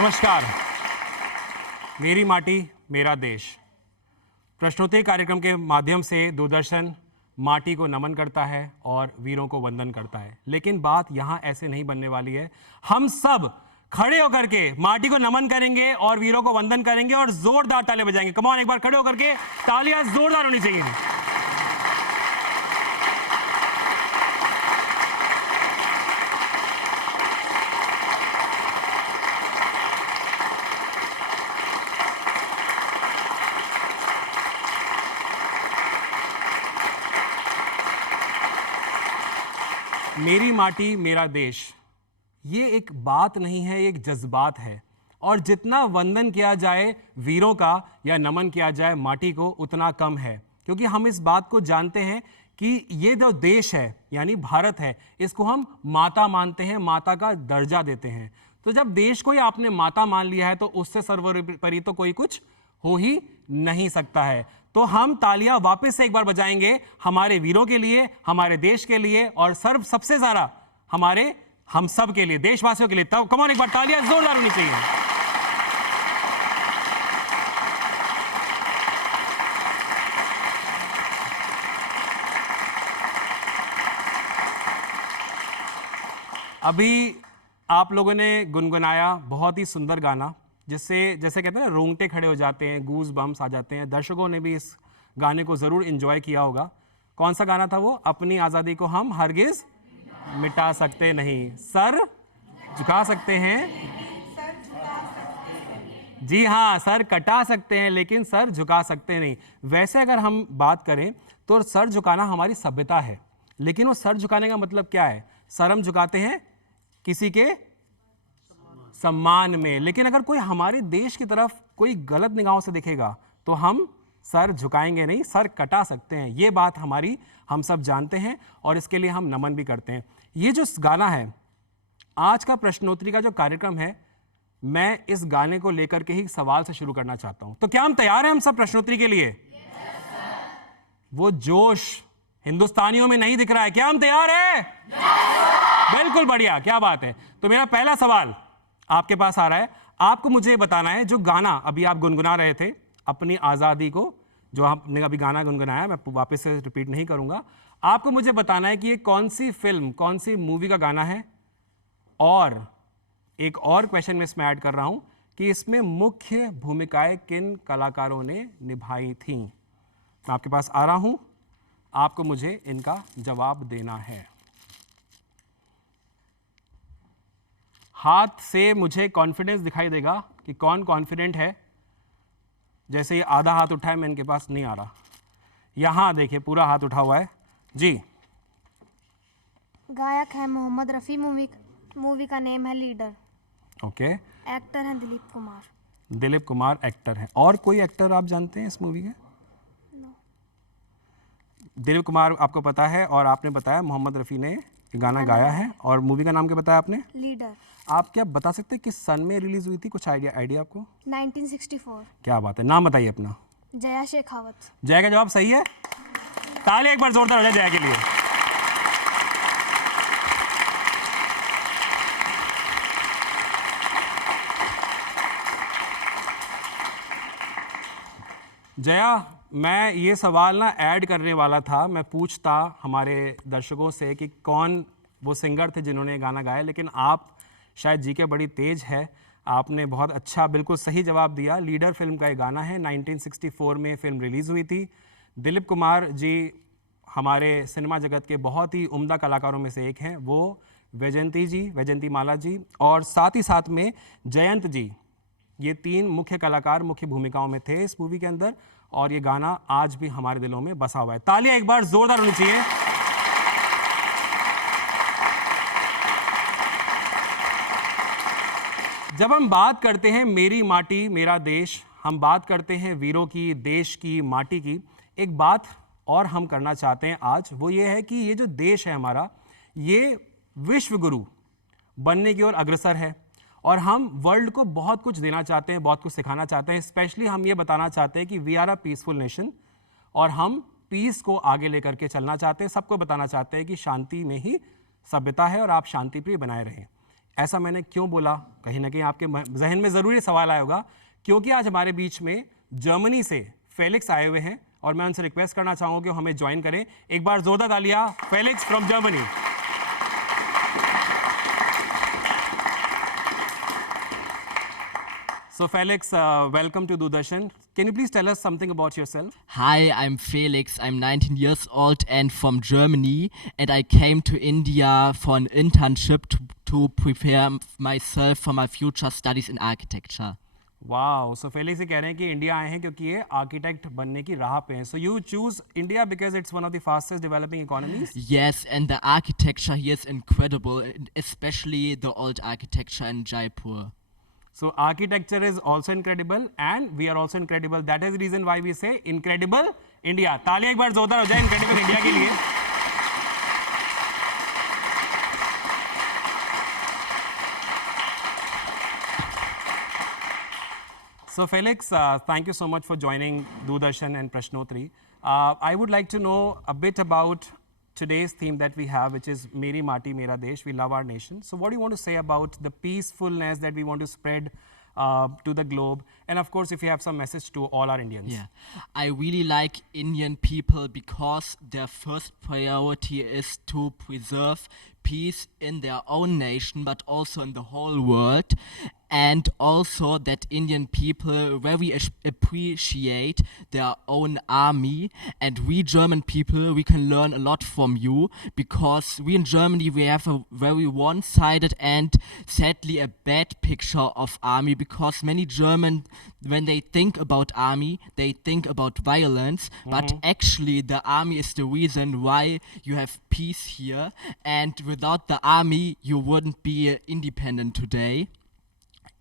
नमस्कार। मेरी माटी मेरा देश प्रश्नोत्तरी कार्यक्रम के माध्यम से दूरदर्शन माटी को नमन करता है और वीरों को वंदन करता है। लेकिन बात यहाँ ऐसे नहीं बनने वाली है। हम सब खड़े होकर के माटी को नमन करेंगे और वीरों को वंदन करेंगे और जोरदार तालियां बजाएंगे। कम ऑन, एक बार खड़े होकर के तालियां जोरदार होनी चाहिए। मेरी माटी मेरा देश, ये एक बात नहीं है, एक जज्बात है। और जितना वंदन किया जाए वीरों का या नमन किया जाए माटी को, उतना कम है। क्योंकि हम इस बात को जानते हैं कि ये जो देश है यानी भारत है, इसको हम माता मानते हैं, माता का दर्जा देते हैं। तो जब देश को ही आपने माता मान लिया है तो उससे सर्वोपरि तो कोई कुछ हो ही नहीं सकता है। तो हम तालियां वापस से एक बार बजाएंगे हमारे वीरों के लिए, हमारे देश के लिए और सबसे ज्यादा हम सब के लिए, देशवासियों के लिए। तब कम ऑन, एक बार तालियां जोरदार होनी चाहिए। अभी आप लोगों ने गुनगुनाया बहुत ही सुंदर गाना, जिससे जैसे कहते हैं ना, रोंगटे खड़े हो जाते हैं, गूज बम्स आ जाते हैं। दर्शकों ने भी इस गाने को जरूर एंजॉय किया होगा। कौन सा गाना था वो? अपनी आज़ादी को हम हरगिज मिटा सकते नहीं, सर झुका सकते हैं। जी हाँ, सर कटा सकते हैं लेकिन सर झुका सकते नहीं। वैसे अगर हम बात करें तो सर झुकाना हमारी सभ्यता है, लेकिन वो सर झुकाने का मतलब क्या है? सर हम झुकाते हैं किसी के सम्मान में, लेकिन अगर कोई हमारे देश की तरफ कोई गलत निगाहों से देखेगा तो हम सर झुकाएंगे नहीं, सर कटा सकते हैं। ये बात हम सब जानते हैं और इसके लिए हम नमन भी करते हैं। ये जो गाना है, आज का प्रश्नोत्तरी का जो कार्यक्रम है, मैं इस गाने को लेकर के ही सवाल से शुरू करना चाहता हूं। तो क्या हम तैयार हैं हम सब प्रश्नोत्तरी के लिए? वो जोश हिंदुस्तानियों में नहीं दिख रहा है। क्या हम तैयार हैं? बिल्कुल बढ़िया, क्या बात है। तो मेरा पहला सवाल आपके पास आ रहा है। आपको मुझे बताना है, जो गाना अभी आप गुनगुना रहे थे, अपनी आज़ादी को, जो आपने अभी गाना गुनगुनाया, मैं वापस से रिपीट नहीं करूंगा। आपको मुझे बताना है कि ये कौन सी फिल्म, कौन सी मूवी का गाना है। और एक और क्वेश्चन में इसमें ऐड कर रहा हूं कि इसमें मुख्य भूमिकाएं किन कलाकारों ने निभाई थी। मैं आपके पास आ रहा हूं, आपको मुझे इनका जवाब देना है। हाथ से मुझे कॉन्फिडेंस दिखाई देगा कि कौन कॉन्फिडेंट है। जैसे ये आधा हाथ उठा है, मैं इनके पास नहीं आ रहा। यहां देखिए, पूरा हाथ उठा हुआ है जी। गायक है मोहम्मद रफ़ी, मूवी का नेम है लीडर। ओके। एक्टर हैं दिलीप कुमार। दिलीप कुमार एक्टर है। और कोई एक्टर आप जानते हैं इस मूवी के? No. दिलीप कुमार आपको पता है और आपने बताया मोहम्मद रफ़ी ने गाना गाया है। और मूवी का नाम क्या बताया आपने? लीडर। आप क्या बता सकते हैं किस सन में रिलीज हुई थी? कुछ आइडिया आपको? 1964। क्या बात है, नाम बताइए अपना। जया शेखावत। जया का जवाब सही है। ताली एक बार जोरदार हो जाए जया के लिए। जया, मैं ये सवाल ना ऐड करने वाला था, मैं पूछता हमारे दर्शकों से कि कौन वो सिंगर थे जिन्होंने गाना गाया, लेकिन आप शायद जीके बड़ी तेज है, आपने बहुत अच्छा बिल्कुल सही जवाब दिया। लीडर फिल्म का ये गाना है, 1964 में फिल्म रिलीज़ हुई थी। दिलीप कुमार जी हमारे सिनेमा जगत के बहुत ही उम्दा कलाकारों में से एक हैं। वो वैजयंती माला जी और साथ ही साथ में जयंत जी, ये तीन मुख्य कलाकार मुख्य भूमिकाओं में थे इस मूवी के अंदर। और ये गाना आज भी हमारे दिलों में बसा हुआ है। तालियां एक बार जोरदार होनी चाहिए। जब हम बात करते हैं मेरी माटी मेरा देश, हम बात करते हैं वीरों की, देश की, माटी की, एक बात और हम करना चाहते हैं आज, वो ये है कि ये जो देश है हमारा, ये विश्व गुरु बनने की ओर अग्रसर है। और हम वर्ल्ड को बहुत कुछ देना चाहते हैं, बहुत कुछ सिखाना चाहते हैं। स्पेशली हम ये बताना चाहते हैं कि we are a peaceful nation और हम पीस को आगे लेकर के चलना चाहते हैं। सबको बताना चाहते हैं कि शांति में ही सभ्यता है और आप शांति प्रिय बनाए रहें। ऐसा मैंने क्यों बोला? कहीं ना कहीं आपके जहन में ज़रूरी सवाल आया होगा, क्योंकि आज हमारे बीच में जर्मनी से फेलिक्स आए हुए हैं और मैं उनसे रिक्वेस्ट करना चाहूँगा कि वो हमें ज्वाइन करें। एक बार जोरदार तालियां Felix from Germany. So Felix, welcome to Doordarshan. Can you please tell us something about yourself? Hi, I'm Felix. I'm 19 years old and from Germany, and I came to India for an internship to prepare myself for my future studies in architecture. Wow. So Felix ये कह रहे हैं कि India आए हैं क्योंकि ये architect बनने की राह पे हैं. So you choose India because it's one of the fastest developing economies? Yes, and the architecture here is incredible, especially the old architecture in Jaipur. So architecture is also incredible and we are also incredible. That is the reason why we say incredible India. तालियां एक बार जोरदार हो जाए incredible India के लिए. So Felix, thank you so much for joining Doordarshan and Prashnotri. I would like to know a bit about today's theme that we have, which is Meri Mati Mera Desh. We love our nation. So what do you want to say about the peacefulness that we want to spread to the globe? And of course, if you have some message to all our Indians. Yeah, I really like Indian people because their first priority is to preserve peace in their own nation, but also in the whole world. And also that Indian people very appreciate their own army, and we German people, we can learn a lot from you, because we in Germany, we have a very one-sided and sadly a bad picture of army, because many German, when they think about army, they think about violence, but actually the army is the reason why you have peace here, and without the army you wouldn't be independent today.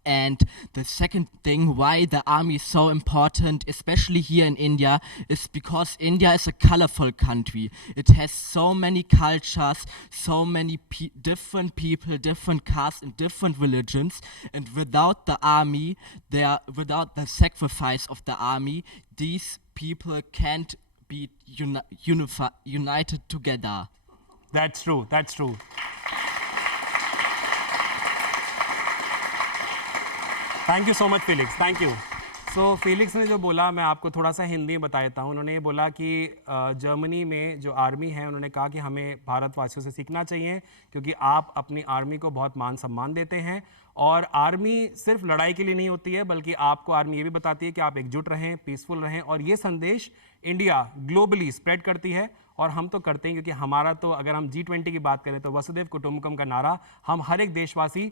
And the second thing why the army is so important, especially here in India, is because India is a colorful country. It has so many cultures, so many different people, different castes and different religions. And without the army, without the sacrifice of the army, these people can't be united together. That's true. That's true. Thank you so much Felix, thank you. So Felix ने जो बोला मैं आपको थोड़ा सा हिंदी में बता देता हूँ. उन्होंने ये बोला कि जर्मनी में जो आर्मी है, उन्होंने कहा कि हमें भारतवासियों से सीखना चाहिए क्योंकि आप अपनी आर्मी को बहुत मान सम्मान देते हैं, और आर्मी सिर्फ लड़ाई के लिए नहीं होती है, बल्कि आपको आर्मी ये भी बताती है कि आप एकजुट रहें, पीसफुल रहें, और ये संदेश इंडिया ग्लोबली स्प्रेड करती है. और हम तो करते हैं क्योंकि हमारा तो, अगर हम G20 की बात करें तो वसुधैव कुटुंबकम का नारा हम हर एक देशवासी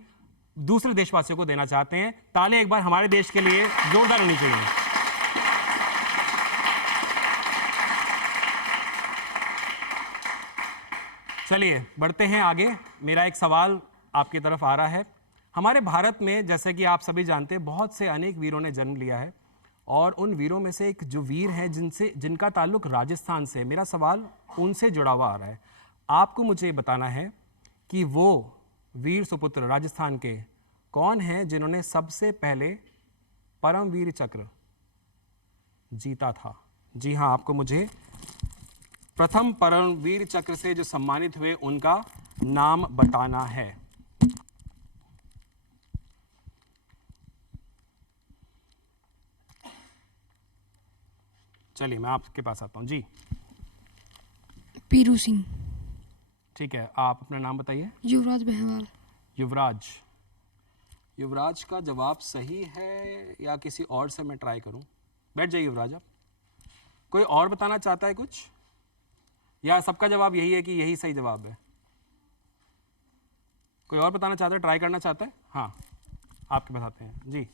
दूसरे देशवासियों को देना चाहते हैं. तालियां एक बार हमारे देश के लिए जोरदार होनी चाहिए. चलिए बढ़ते हैं आगे. मेरा एक सवाल आपकी तरफ आ रहा है. हमारे भारत में, जैसे कि आप सभी जानते हैं, बहुत से अनेक वीरों ने जन्म लिया है, और उन वीरों में से एक जो वीर हैं जिनका ताल्लुक राजस्थान से, मेरा सवाल उनसे जुड़ा हुआ आ रहा है. आपको मुझे बताना है कि वो वीर सुपुत्र राजस्थान के कौन हैं जिन्होंने सबसे पहले परमवीर चक्र जीता था. जी हाँ, आपको मुझे प्रथम परमवीर चक्र से जो सम्मानित हुए उनका नाम बताना है. चलिए मैं आपके पास आता हूं. जी पीरू सिंह. ठीक है, आप अपना नाम बताइए. युवराज बहवाल. युवराज. युवराज का जवाब सही है या किसी और से मैं ट्राई करूं? बैठ जाइए युवराज. आप कोई और बताना चाहता है कुछ, या सबका जवाब यही है कि यही सही जवाब है? कोई और बताना चाहता है, ट्राई करना चाहता है? हाँ, आपके बताते हैं. जी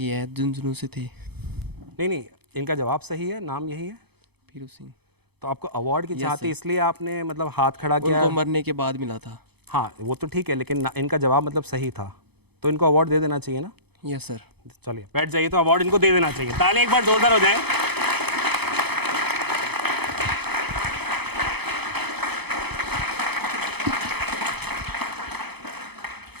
ये झुंझुनू से थे. नहीं, इनका जवाब सही है, नाम यही है पीरू सिंह. तो आपको अवार्ड की चाहती, इसलिए आपने मतलब हाथ खड़ा किया? उनको मरने के बाद मिला था. हाँ, वो तो ठीक है, लेकिन इनका जवाब मतलब सही था, तो इनको अवार्ड दे देना चाहिए ना? Yes sir. चलिए बैठ जाइए. तो अवार्ड इनको दे देना चाहिए. ताली एक बार जोरदार हो जाए.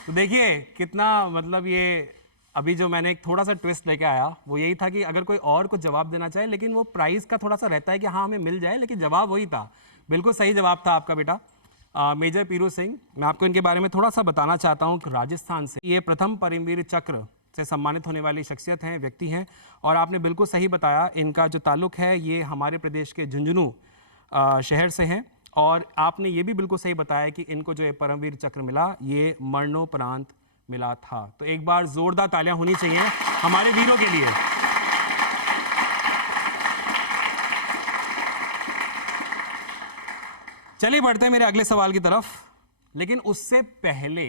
तो देखिए कितना, मतलब ये अभी जो मैंने एक थोड़ा सा ट्विस्ट लेके आया वो यही था कि अगर कोई और कुछ जवाब देना चाहे, लेकिन वो प्राइस का थोड़ा सा रहता है कि हाँ हमें मिल जाए, लेकिन जवाब वही था. बिल्कुल सही जवाब था आपका बेटा. मेजर पीरू सिंह, मैं आपको इनके बारे में थोड़ा सा बताना चाहता हूँ कि राजस्थान से ये प्रथम परमवीर चक्र से सम्मानित होने वाली शख्सियत हैं, व्यक्ति हैं। और आपने बिल्कुल सही बताया, इनका जो ताल्लुक है ये हमारे प्रदेश के झुंझुनू शहर से हैं। और आपने ये भी बिल्कुल सही बताया कि इनको जो ये परमवीर चक्र मिला ये मरणोपरांत मिला था। तो एक बार जोरदार तालियां होनी चाहिए हमारे वीरों के लिए। चलिए बढ़ते हैं मेरे अगले सवाल की तरफ, लेकिन उससे पहले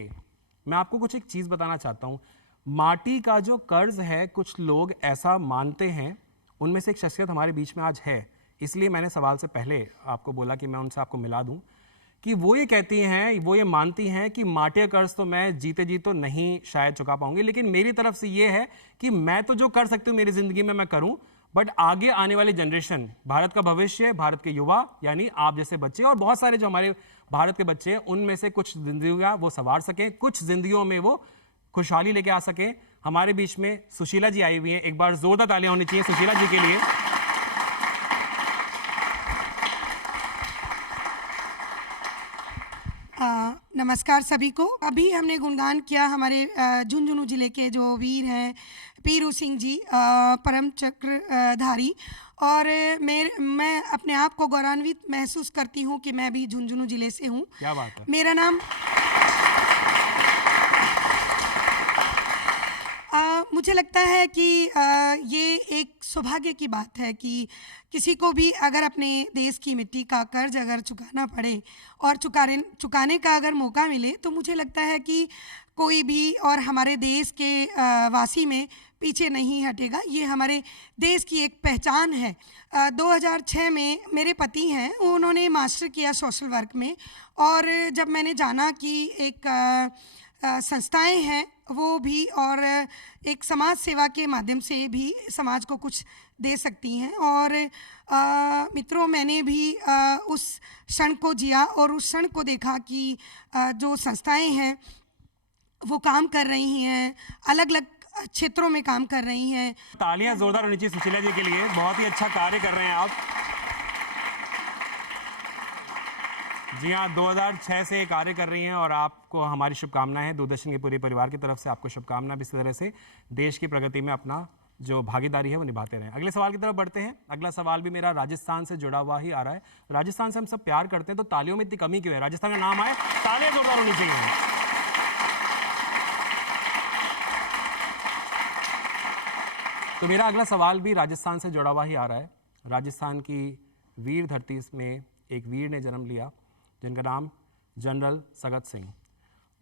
मैं आपको कुछ एक चीज बताना चाहता हूं। माटी का जो कर्ज है, कुछ लोग ऐसा मानते हैं, उनमें से एक शख्सियत हमारे बीच में आज है, इसलिए मैंने सवाल से पहले आपको बोला कि मैं उनसे आपको मिला दूं, कि वो ये कहती हैं, वो ये मानती हैं कि माटी का कर्ज तो मैं जीते जी तो नहीं शायद चुका पाऊंगी, लेकिन मेरी तरफ से ये है कि मैं तो जो कर सकती हूँ मेरी जिंदगी में मैं करूँ, बट आगे आने वाली जनरेशन, भारत का भविष्य, भारत के युवा यानी आप जैसे बच्चे और बहुत सारे जो हमारे भारत के बच्चे हैं, उनमें से कुछ जिंदगियां वो संवार सकें, कुछ जिंदगियों में वो खुशहाली लेके आ सकें। हमारे बीच में सुशीला जी आई हुई हैं, एक बार जोरदार तालियां होनी चाहिए सुशीला जी के लिए। नमस्कार सभी को। अभी हमने गुणगान किया हमारे झुंझुनू जिले के जो वीर हैं पीरू सिंह जी, परम चक्रधारी, और मैं अपने आप को गौरवान्वित महसूस करती हूँ कि मैं भी झुंझुनू जिले से हूँ। क्या बात है। मेरा नाम मुझे लगता है कि ये एक सौभाग्य की बात है कि किसी को भी अगर अपने देश की मिट्टी का कर्ज अगर चुकाना पड़े और चुकाने का अगर मौका मिले, तो मुझे लगता है कि कोई भी और हमारे देश के वासी में पीछे नहीं हटेगा। ये हमारे देश की एक पहचान है। 2006 में मेरे पति हैं, उन्होंने मास्टर किया सोशल वर्क में, और जब मैंने जाना कि एक संस्थाएं हैं वो भी और एक समाज सेवा के माध्यम से भी समाज को कुछ दे सकती हैं, और मित्रों मैंने भी उस क्षण को जिया और उस क्षण को देखा कि जो संस्थाएं हैं वो काम कर रही हैं, अलग अलग क्षेत्रों में काम कर रही हैं। तालियां जोरदार होनी चाहिए सुशीला जी के लिए, बहुत ही अच्छा कार्य कर रहे हैं आप। जी हाँ, 2006 से ये कार्य कर रही हैं और आपको हमारी शुभकामनाएं हैं, दूरदर्शन के पूरे परिवार की तरफ से आपको शुभकामनाएं। इस तरह से देश की प्रगति में अपना जो भागीदारी है वो निभाते रहें। अगले सवाल की तरफ बढ़ते हैं। अगला सवाल भी मेरा राजस्थान से जुड़ा हुआ ही आ रहा है। राजस्थान से हम सब प्यार करते हैं, तो तालियों में इतनी कमी क्यों है? राजस्थान का नाम आए, तालियां जोरदार होनी चाहिए। तो मेरा अगला सवाल भी राजस्थान से जुड़ा हुआ ही आ रहा है। राजस्थान की वीर धरती में एक वीर ने जन्म लिया जिनका नाम जनरल सगत सिंह।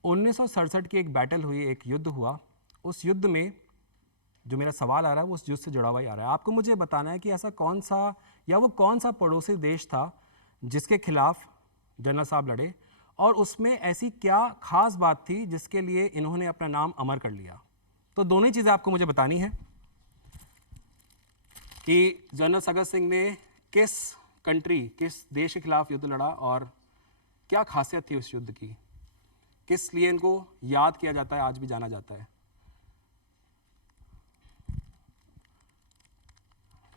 1967 की एक बैटल हुई, एक युद्ध हुआ। उस युद्ध में जो मेरा सवाल आ रहा है वो उस युद्ध से जुड़ा हुआ ही आ रहा है। आपको मुझे बताना है कि ऐसा कौन सा या वो कौन सा पड़ोसी देश था जिसके खिलाफ जनरल साहब लड़े, और उसमें ऐसी क्या खास बात थी जिसके लिए इन्होंने अपना नाम अमर कर लिया। तो दोनों ही चीज़ें आपको मुझे बतानी है कि जनरल सगत सिंह ने किस कंट्री, किस देश के खिलाफ युद्ध लड़ा और क्या खासियत थी उस युद्ध की, किस लिए इनको याद किया जाता है, आज भी जाना जाता है।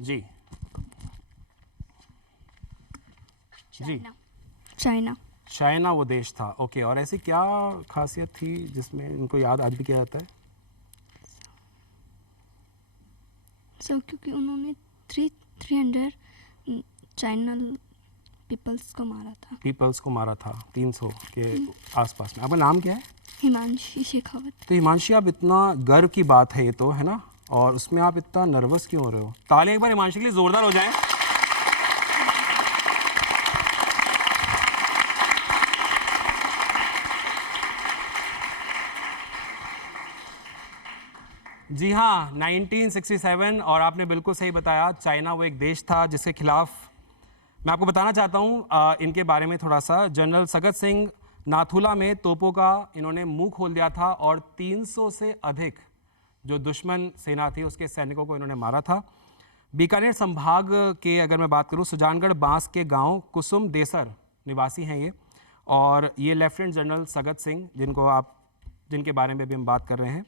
जी जी, चाइना। चाइना वो देश था, ओके। और ऐसी क्या खासियत थी जिसमें इनको याद आज भी किया जाता है? सो क्योंकि उन्होंने 300 चाइना पीपल्स को मारा था। पीपल्स को मारा था 300 के आसपास में। आपका नाम क्या है? हिमांशी शेखावत। तो हिमांशी, आप इतना गर्व की बात है ये तो, है ना, और उसमें आप इतना नर्वस क्यों हो रहे हो? तालियां एक बार हिमांशी के लिए जोरदार हो जाएं। जी हाँ, 1967, और आपने बिल्कुल सही बताया, चाइना वो एक देश था जिसके खिलाफ मैं आपको बताना चाहता हूँ इनके बारे में थोड़ा सा। जनरल सगत सिंह नाथुला में तोपों का इन्होंने मुंह खोल दिया था और 300 से अधिक जो दुश्मन सेना थी उसके सैनिकों को इन्होंने मारा था। बीकानेर संभाग के अगर मैं बात करूँ, सुजानगढ़ बांस के गांव कुसुम देसर निवासी हैं ये, और ये लेफ्टिनेंट जनरल सगत सिंह जिनके बारे में भी हम बात कर रहे हैं,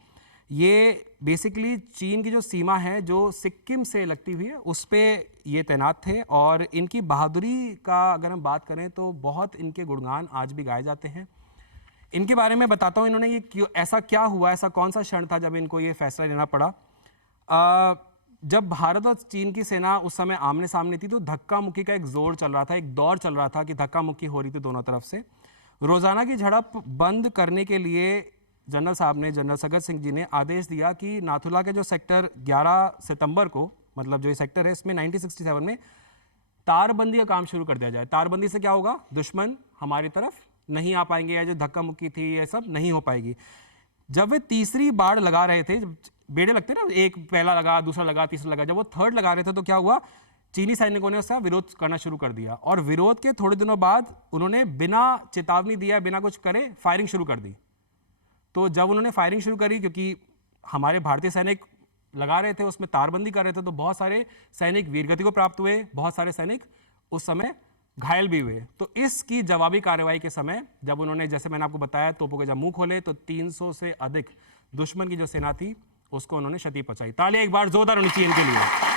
ये बेसिकली चीन की जो सीमा है जो सिक्किम से लगती हुई है उस पे ये तैनात थे, और इनकी बहादुरी का अगर हम बात करें तो बहुत इनके गुणगान आज भी गाए जाते हैं। इनके बारे में बताता हूँ, इन्होंने ये क्यों, ऐसा क्या हुआ, ऐसा कौन सा क्षण था जब इनको ये फैसला लेना पड़ा। जब भारत और चीन की सेना उस समय आमने सामने थी तो धक्का मुक्की का एक जोर चल रहा था, एक दौर चल रहा था कि धक्का मुक्की हो रही थी दोनों तरफ से। रोजाना की झड़प बंद करने के लिए जनरल साहब ने, जनरल सगत सिंह जी ने आदेश दिया कि नाथुला के जो सेक्टर 11 सितंबर को, मतलब जो ये सेक्टर है इसमें 1967 में तारबंदी का काम शुरू कर दिया जाए। तारबंदी से क्या होगा, दुश्मन हमारी तरफ नहीं आ पाएंगे, या जो धक्का मुक्की थी ये सब नहीं हो पाएगी। जब वे तीसरी बाड़ लगा रहे थे, जब बेड़े लगते ना, एक पहला लगा, दूसरा लगा, तीसरा लगा, जब वो थर्ड लगा रहे थे तो क्या हुआ, चीनी सैनिकों ने उसका विरोध करना शुरू कर दिया, और विरोध के थोड़े दिनों बाद उन्होंने बिना चेतावनी दिया, बिना कुछ करे फायरिंग शुरू कर दी। तो जब उन्होंने फायरिंग शुरू करी, क्योंकि हमारे भारतीय सैनिक लगा रहे थे, उसमें तारबंदी कर रहे थे, तो बहुत सारे सैनिक वीरगति को प्राप्त हुए, बहुत सारे सैनिक उस समय घायल भी हुए। तो इसकी जवाबी कार्रवाई के समय जब उन्होंने, जैसे मैंने आपको बताया, तोपों के जब मुंह खोले तो 300 से अधिक दुश्मन की जो सेना थी उसको उन्होंने क्षति पहुंचाई। तालियां एक बार जोरदार होनी चाहिए इनके लिए।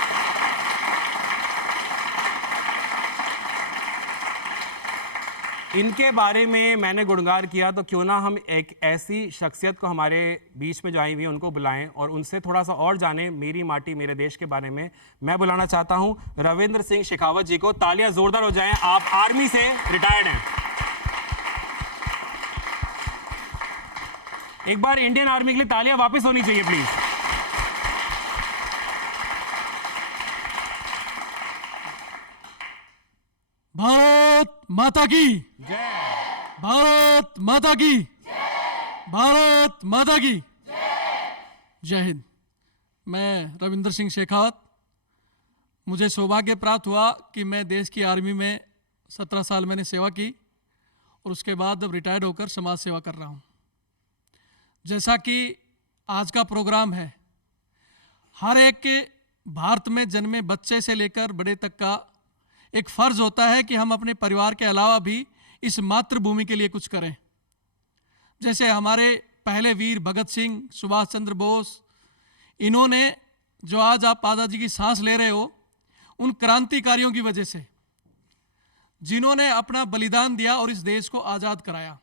इनके बारे में मैंने गुणगान किया, तो क्यों ना हम एक ऐसी शख्सियत को हमारे बीच में जो आई हुई है उनको बुलाएं और उनसे थोड़ा सा और जानें मेरी माटी मेरे देश के बारे में। मैं बुलाना चाहता हूं रविंद्र सिंह शेखावत जी को। तालियां जोरदार हो जाएं, आप आर्मी से रिटायर्ड हैं। एक बार इंडियन आर्मी के लिए तालियां वापस होनी चाहिए प्लीज। भारत माता की जय। भारत माता की भारत माता की जय हिंद। मैं रविंद्र सिंह शेखावत। मुझे सौभाग्य प्राप्त हुआ कि मैं देश की आर्मी में 17 साल मैंने सेवा की और उसके बाद अब रिटायर्ड होकर समाज सेवा कर रहा हूँ। जैसा कि आज का प्रोग्राम है, हर एक के भारत में जन्मे बच्चे से लेकर बड़े तक का एक फर्ज होता है कि हम अपने परिवार के अलावा भी इस मातृभूमि के लिए कुछ करें। जैसे हमारे पहले वीर भगत सिंह, सुभाष चंद्र बोस, इन्होंने जो आज आप आज़ादी की सांस ले रहे हो, उन क्रांतिकारियों की वजह से, जिन्होंने अपना बलिदान दिया और इस देश को आज़ाद कराया।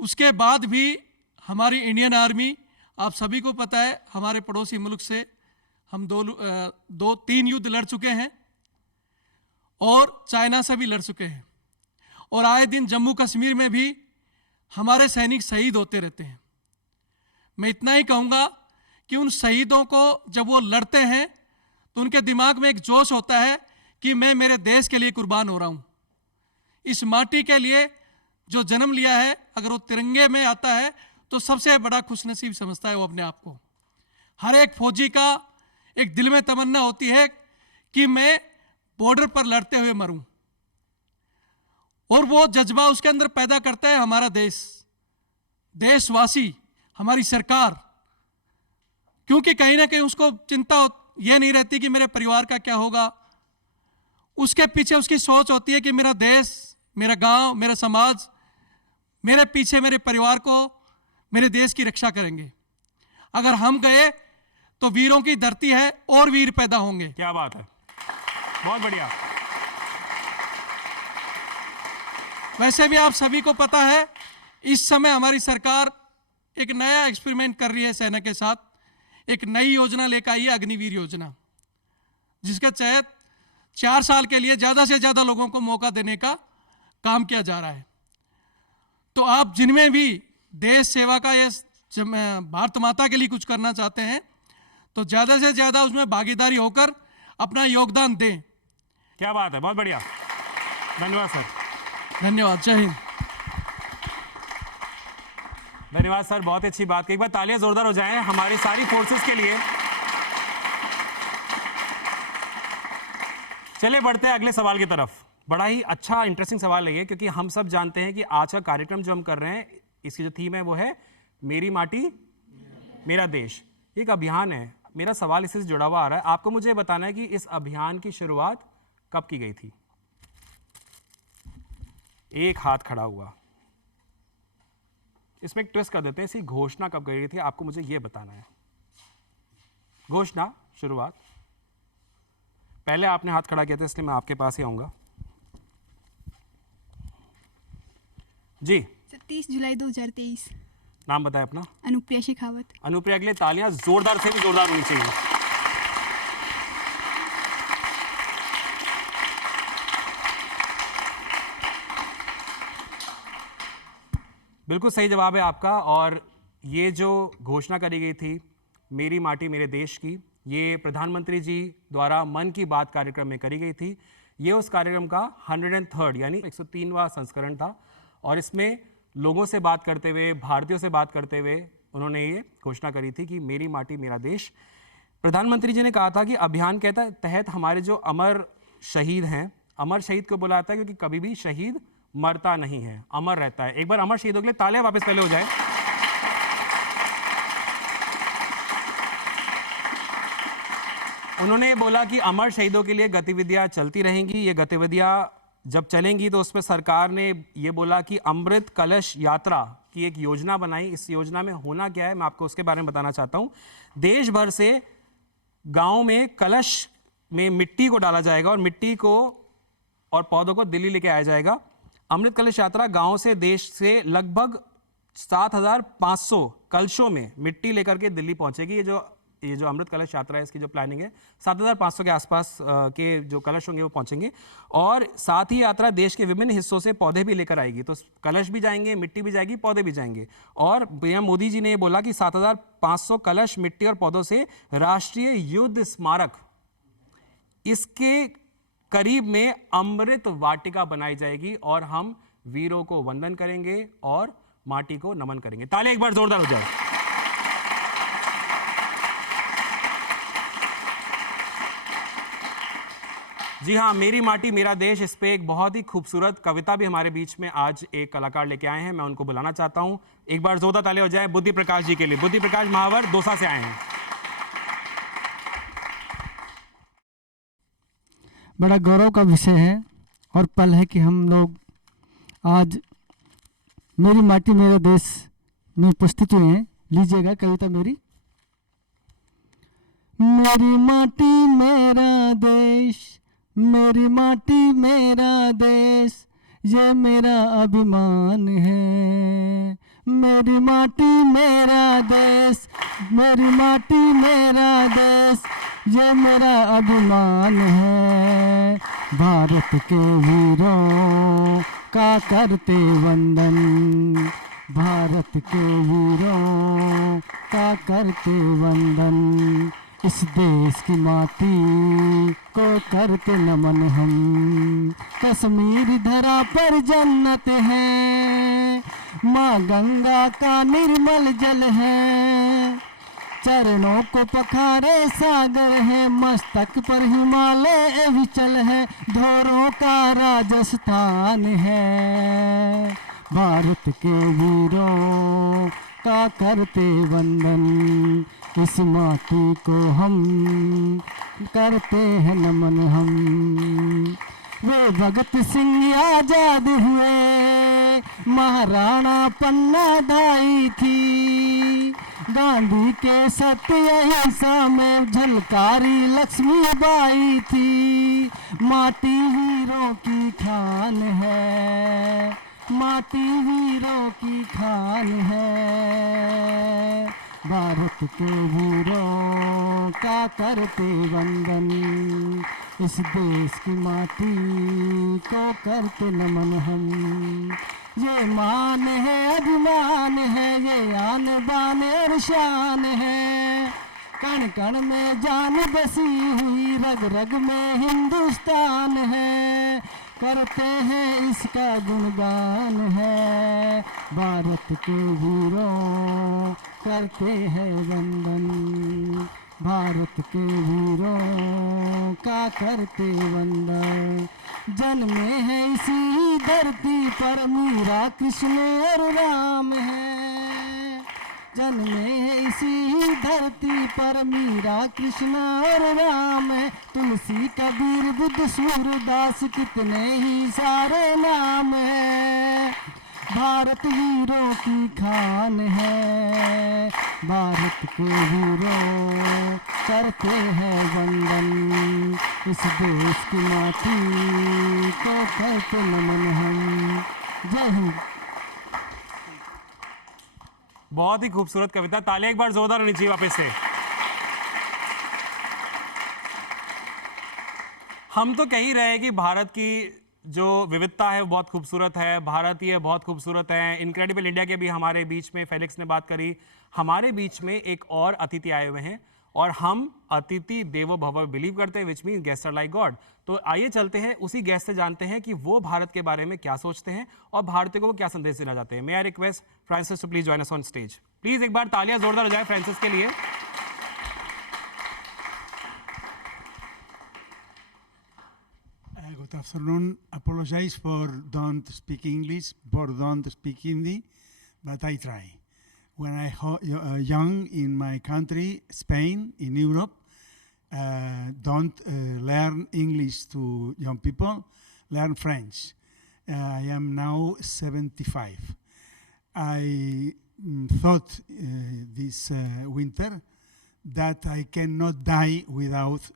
उसके बाद भी हमारी इंडियन आर्मी, आप सभी को पता है, हमारे पड़ोसी मुल्क से हम 3 युद्ध लड़ चुके हैं और चाइना से भी लड़ चुके हैं, और आए दिन जम्मू कश्मीर में भी हमारे सैनिक शहीद होते रहते हैं। मैं इतना ही कहूँगा कि उन शहीदों को जब वो लड़ते हैं तो उनके दिमाग में एक जोश होता है कि मैं मेरे देश के लिए कुर्बान हो रहा हूँ। इस माटी के लिए जो जन्म लिया है, अगर वो तिरंगे में आता है तो सबसे बड़ा खुशनसीब समझता है वो अपने आप को। हर एक फौजी का एक दिल में तमन्ना होती है कि मैं बॉर्डर पर लड़ते हुए मरूं, और वो जज्बा उसके अंदर पैदा करता है हमारा देश, देशवासी, हमारी सरकार। क्योंकि कहीं ना कहीं उसको चिंता ये नहीं रहती कि मेरे परिवार का क्या होगा, उसके पीछे उसकी सोच होती है कि मेरा देश, मेरा गांव, मेरा समाज मेरे पीछे मेरे परिवार को, मेरे देश की रक्षा करेंगे। अगर हम गए तो वीरों की धरती है और वीर पैदा होंगे। क्या बात है, बहुत बढ़िया। वैसे भी आप सभी को पता है, इस समय हमारी सरकार एक नया एक्सपेरिमेंट कर रही है सेना के साथ। एक नई योजना लेकर आई है, अग्निवीर योजना, जिसके तहत 4 साल के लिए ज़्यादा से ज़्यादा लोगों को मौका देने का काम किया जा रहा है। तो आप जिनमें भी देश सेवा का या भारत माता के लिए कुछ करना चाहते हैं तो ज़्यादा से ज़्यादा उसमें भागीदारी होकर अपना योगदान दें। क्या बात है, बहुत बढ़िया, धन्यवाद सर। धन्यवाद, जय हिंद। धन्यवाद सर, बहुत अच्छी बात। एक बार तालियां जोरदार हो जाएं हमारी सारी फोर्सेस के लिए। चले बढ़ते हैं अगले सवाल की तरफ। बड़ा ही अच्छा इंटरेस्टिंग सवाल है ये, क्योंकि हम सब जानते हैं कि आज का कार्यक्रम जो हम कर रहे हैं, इसकी जो थीम है वो है मेरी माटी मेरा देश। एक अभियान है। मेरा सवाल इससे जुड़ा हुआ आ रहा है, आपको मुझे बताना है कि इस अभियान की शुरुआत कब की गई थी। एक हाथ खड़ा हुआ। इसमें एक ट्विस्ट कर देते हैं, इसकी घोषणा कब करी गई थी आपको मुझे ये बताना है। घोषणा शुरुआत, पहले आपने हाथ खड़ा किया था इसलिए मैं आपके पास ही आऊंगा जी। 30 जुलाई 2023। नाम बताएं अपना। अनुप्रिया शेखावत। अनुप्रिया के लिए तालियां जोरदार से भी जोरदार होनी चाहिए। बिल्कुल सही जवाब है आपका। और ये जो घोषणा करी गई थी मेरी माटी मेरे देश की, ये प्रधानमंत्री जी द्वारा मन की बात कार्यक्रम में करी गई थी। ये उस कार्यक्रम का 103rd यानी 103वां संस्करण था और इसमें लोगों से बात करते हुए, भारतीयों से बात करते हुए उन्होंने ये घोषणा करी थी कि मेरी माटी मेरा देश। प्रधानमंत्री जी ने कहा था कि अभियान के तहत हमारे जो अमर शहीद हैं, अमर शहीद को बुलाता है क्योंकि कभी भी शहीद मरता नहीं है, अमर रहता है। एक बार अमर शहीदों के लिए तालियां वापस पहले हो जाए। उन्होंने बोला कि अमर शहीदों के लिए गतिविधियां चलती रहेंगी। ये गतिविधियां जब चलेंगी तो उसमें सरकार ने ये बोला कि अमृत कलश यात्रा की एक योजना बनाई। इस योजना में होना क्या है मैं आपको उसके बारे में बताना चाहता हूं। देश भर से गांव में कलश में मिट्टी को डाला जाएगा और मिट्टी को और पौधों को दिल्ली लेके आया जाएगा। अमृत कलश यात्रा गांव से, देश से लगभग 7,500 कलशों में मिट्टी लेकर के दिल्ली पहुंचेगी। ये जो अमृत कलश यात्रा है इसकी जो प्लानिंग है 7,500 के आसपास के जो कलश होंगे वो पहुंचेंगे और साथ ही यात्रा देश के विभिन्न हिस्सों से पौधे भी लेकर आएगी। तो कलश भी जाएंगे, मिट्टी भी जाएगी, पौधे भी जाएंगे। और पीएम मोदी जी ने ये बोला कि 7,500 कलश मिट्टी और पौधों से राष्ट्रीय युद्ध स्मारक, इसके करीब में अमृत वाटिका बनाई जाएगी और हम वीरों को वंदन करेंगे और माटी को नमन करेंगे। ताली एक बार जोरदार हो जाए। जी हाँ, मेरी माटी मेरा देश, इस पे एक बहुत ही खूबसूरत कविता भी हमारे बीच में आज एक कलाकार लेके आए हैं। मैं उनको बुलाना चाहता हूं। एक बार जोरदार ताली हो जाए बुद्धि प्रकाश जी के लिए। बुद्धि प्रकाश महावर दौसा से आए हैं। बड़ा गौरव का विषय है और पल है कि हम लोग आज मेरी माटी मेरा देश में उपस्थित हुए हैं। लीजिएगा कविता मेरी। मेरी माटी मेरा देश, मेरी माटी मेरा देश, ये मेरा अभिमान है। मेरी माटी मेरा देश, मेरी माटी मेरा देश, ये मेरा अभिमान है। भारत के वीरों का करते वंदन, भारत के वीरों का करते वंदन, इस देश की माटी को करते नमन हम। कश्मीर धरा पर जन्नत है, माँ गंगा का निर्मल जल है। चरणों को पखारे सागर है, मस्तक पर हिमालय विचल है। धोरों का राजस्थान है, भारत के वीरों का करते वंदन, इस माटी को हम करते हैं नमन हम। वे भगत सिंह आजाद हुए, महाराणा पन्ना दाई थी। गांधी के सत्य अहिंसा में झलकारी लक्ष्मीबाई थी। माटी वीरों की खान है, माटी वीरों की खान है। भारत के वीरों का करते वंदन, इस देश की माटी को करते नमन हम। ये मान है, अभिमान है, ये आन बान और शान है। कण कण में जान बसी हुई, रग रग में हिंदुस्तान है। करते हैं इसका गुणगान है, भारत के वीरों करते हैं वंदन, भारत के वीरों का करते वंदन। जन्मे हैं इसी धरती पर मीरा, कृष्ण और राम है। जन्मे हैं इसी धरती पर मीरा, कृष्ण और राम है। तुलसी कबीर बुद्ध सूरदास कितने ही सारे नाम है। भारत वीरों की खान है, भारत के वीरों करते हैं वंदन, इस देश की माटी को करते नमन हम। जय हिंद। बहुत ही खूबसूरत कविता, तालियां एक बार जोरदार होनी चाहिए वापस से। हम तो कह ही रहे हैं कि भारत की जो विविधता है वो बहुत खूबसूरत है, भारतीय बहुत खूबसूरत है। इनक्रेडिबल इंडिया के भी हमारे बीच में फेलिक्स ने बात करी। हमारे बीच में एक और अतिथि आए हुए हैं और हम अतिथि देवो भव बिलीव करते हैं, which mean guest are like God. तो आइए चलते हैं उसी गेस्ट से जानते हैं कि वो भारत के बारे में क्या सोचते हैं और भारतीय को वो क्या संदेश देना चाहते हैं। May I request Francis to please join us on stage. Please एक बार तालियां जोरदार हो जाए फ्रांसिस के लिए। Good afternoon. Apologize for don't speak English, for don't speak Hindi, but I try. When I young in my country, Spain, in Europe, don't learn English to young people, learn French. I am now 75. I thought this winter that I cannot die without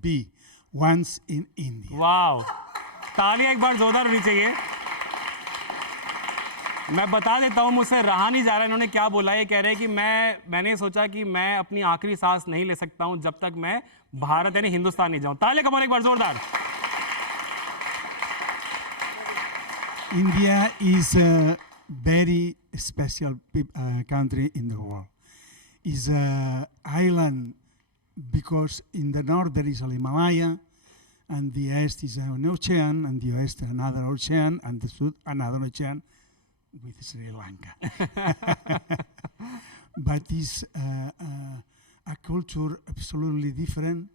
be once in India. Wow, तालियां एक बार जोरदार होनी चाहिए। मैं बता देता हूं, मुझसे रहा नहीं जा रहा इन्होंने क्या बोला। ये कह रहे हैं कि मैंने सोचा कि मैं अपनी आखिरी सांस नहीं ले सकता हूं जब तक मैं भारत यानी हिंदुस्तान नहीं जाऊं। तालियां कमाओ एक बार जोरदार। India is a very special country in the world. It's an island because in the north there is a Himalaya, and the east is an ocean, and the west another ocean, and the south another ocean with Sri Lanka. But it's a culture absolutely different,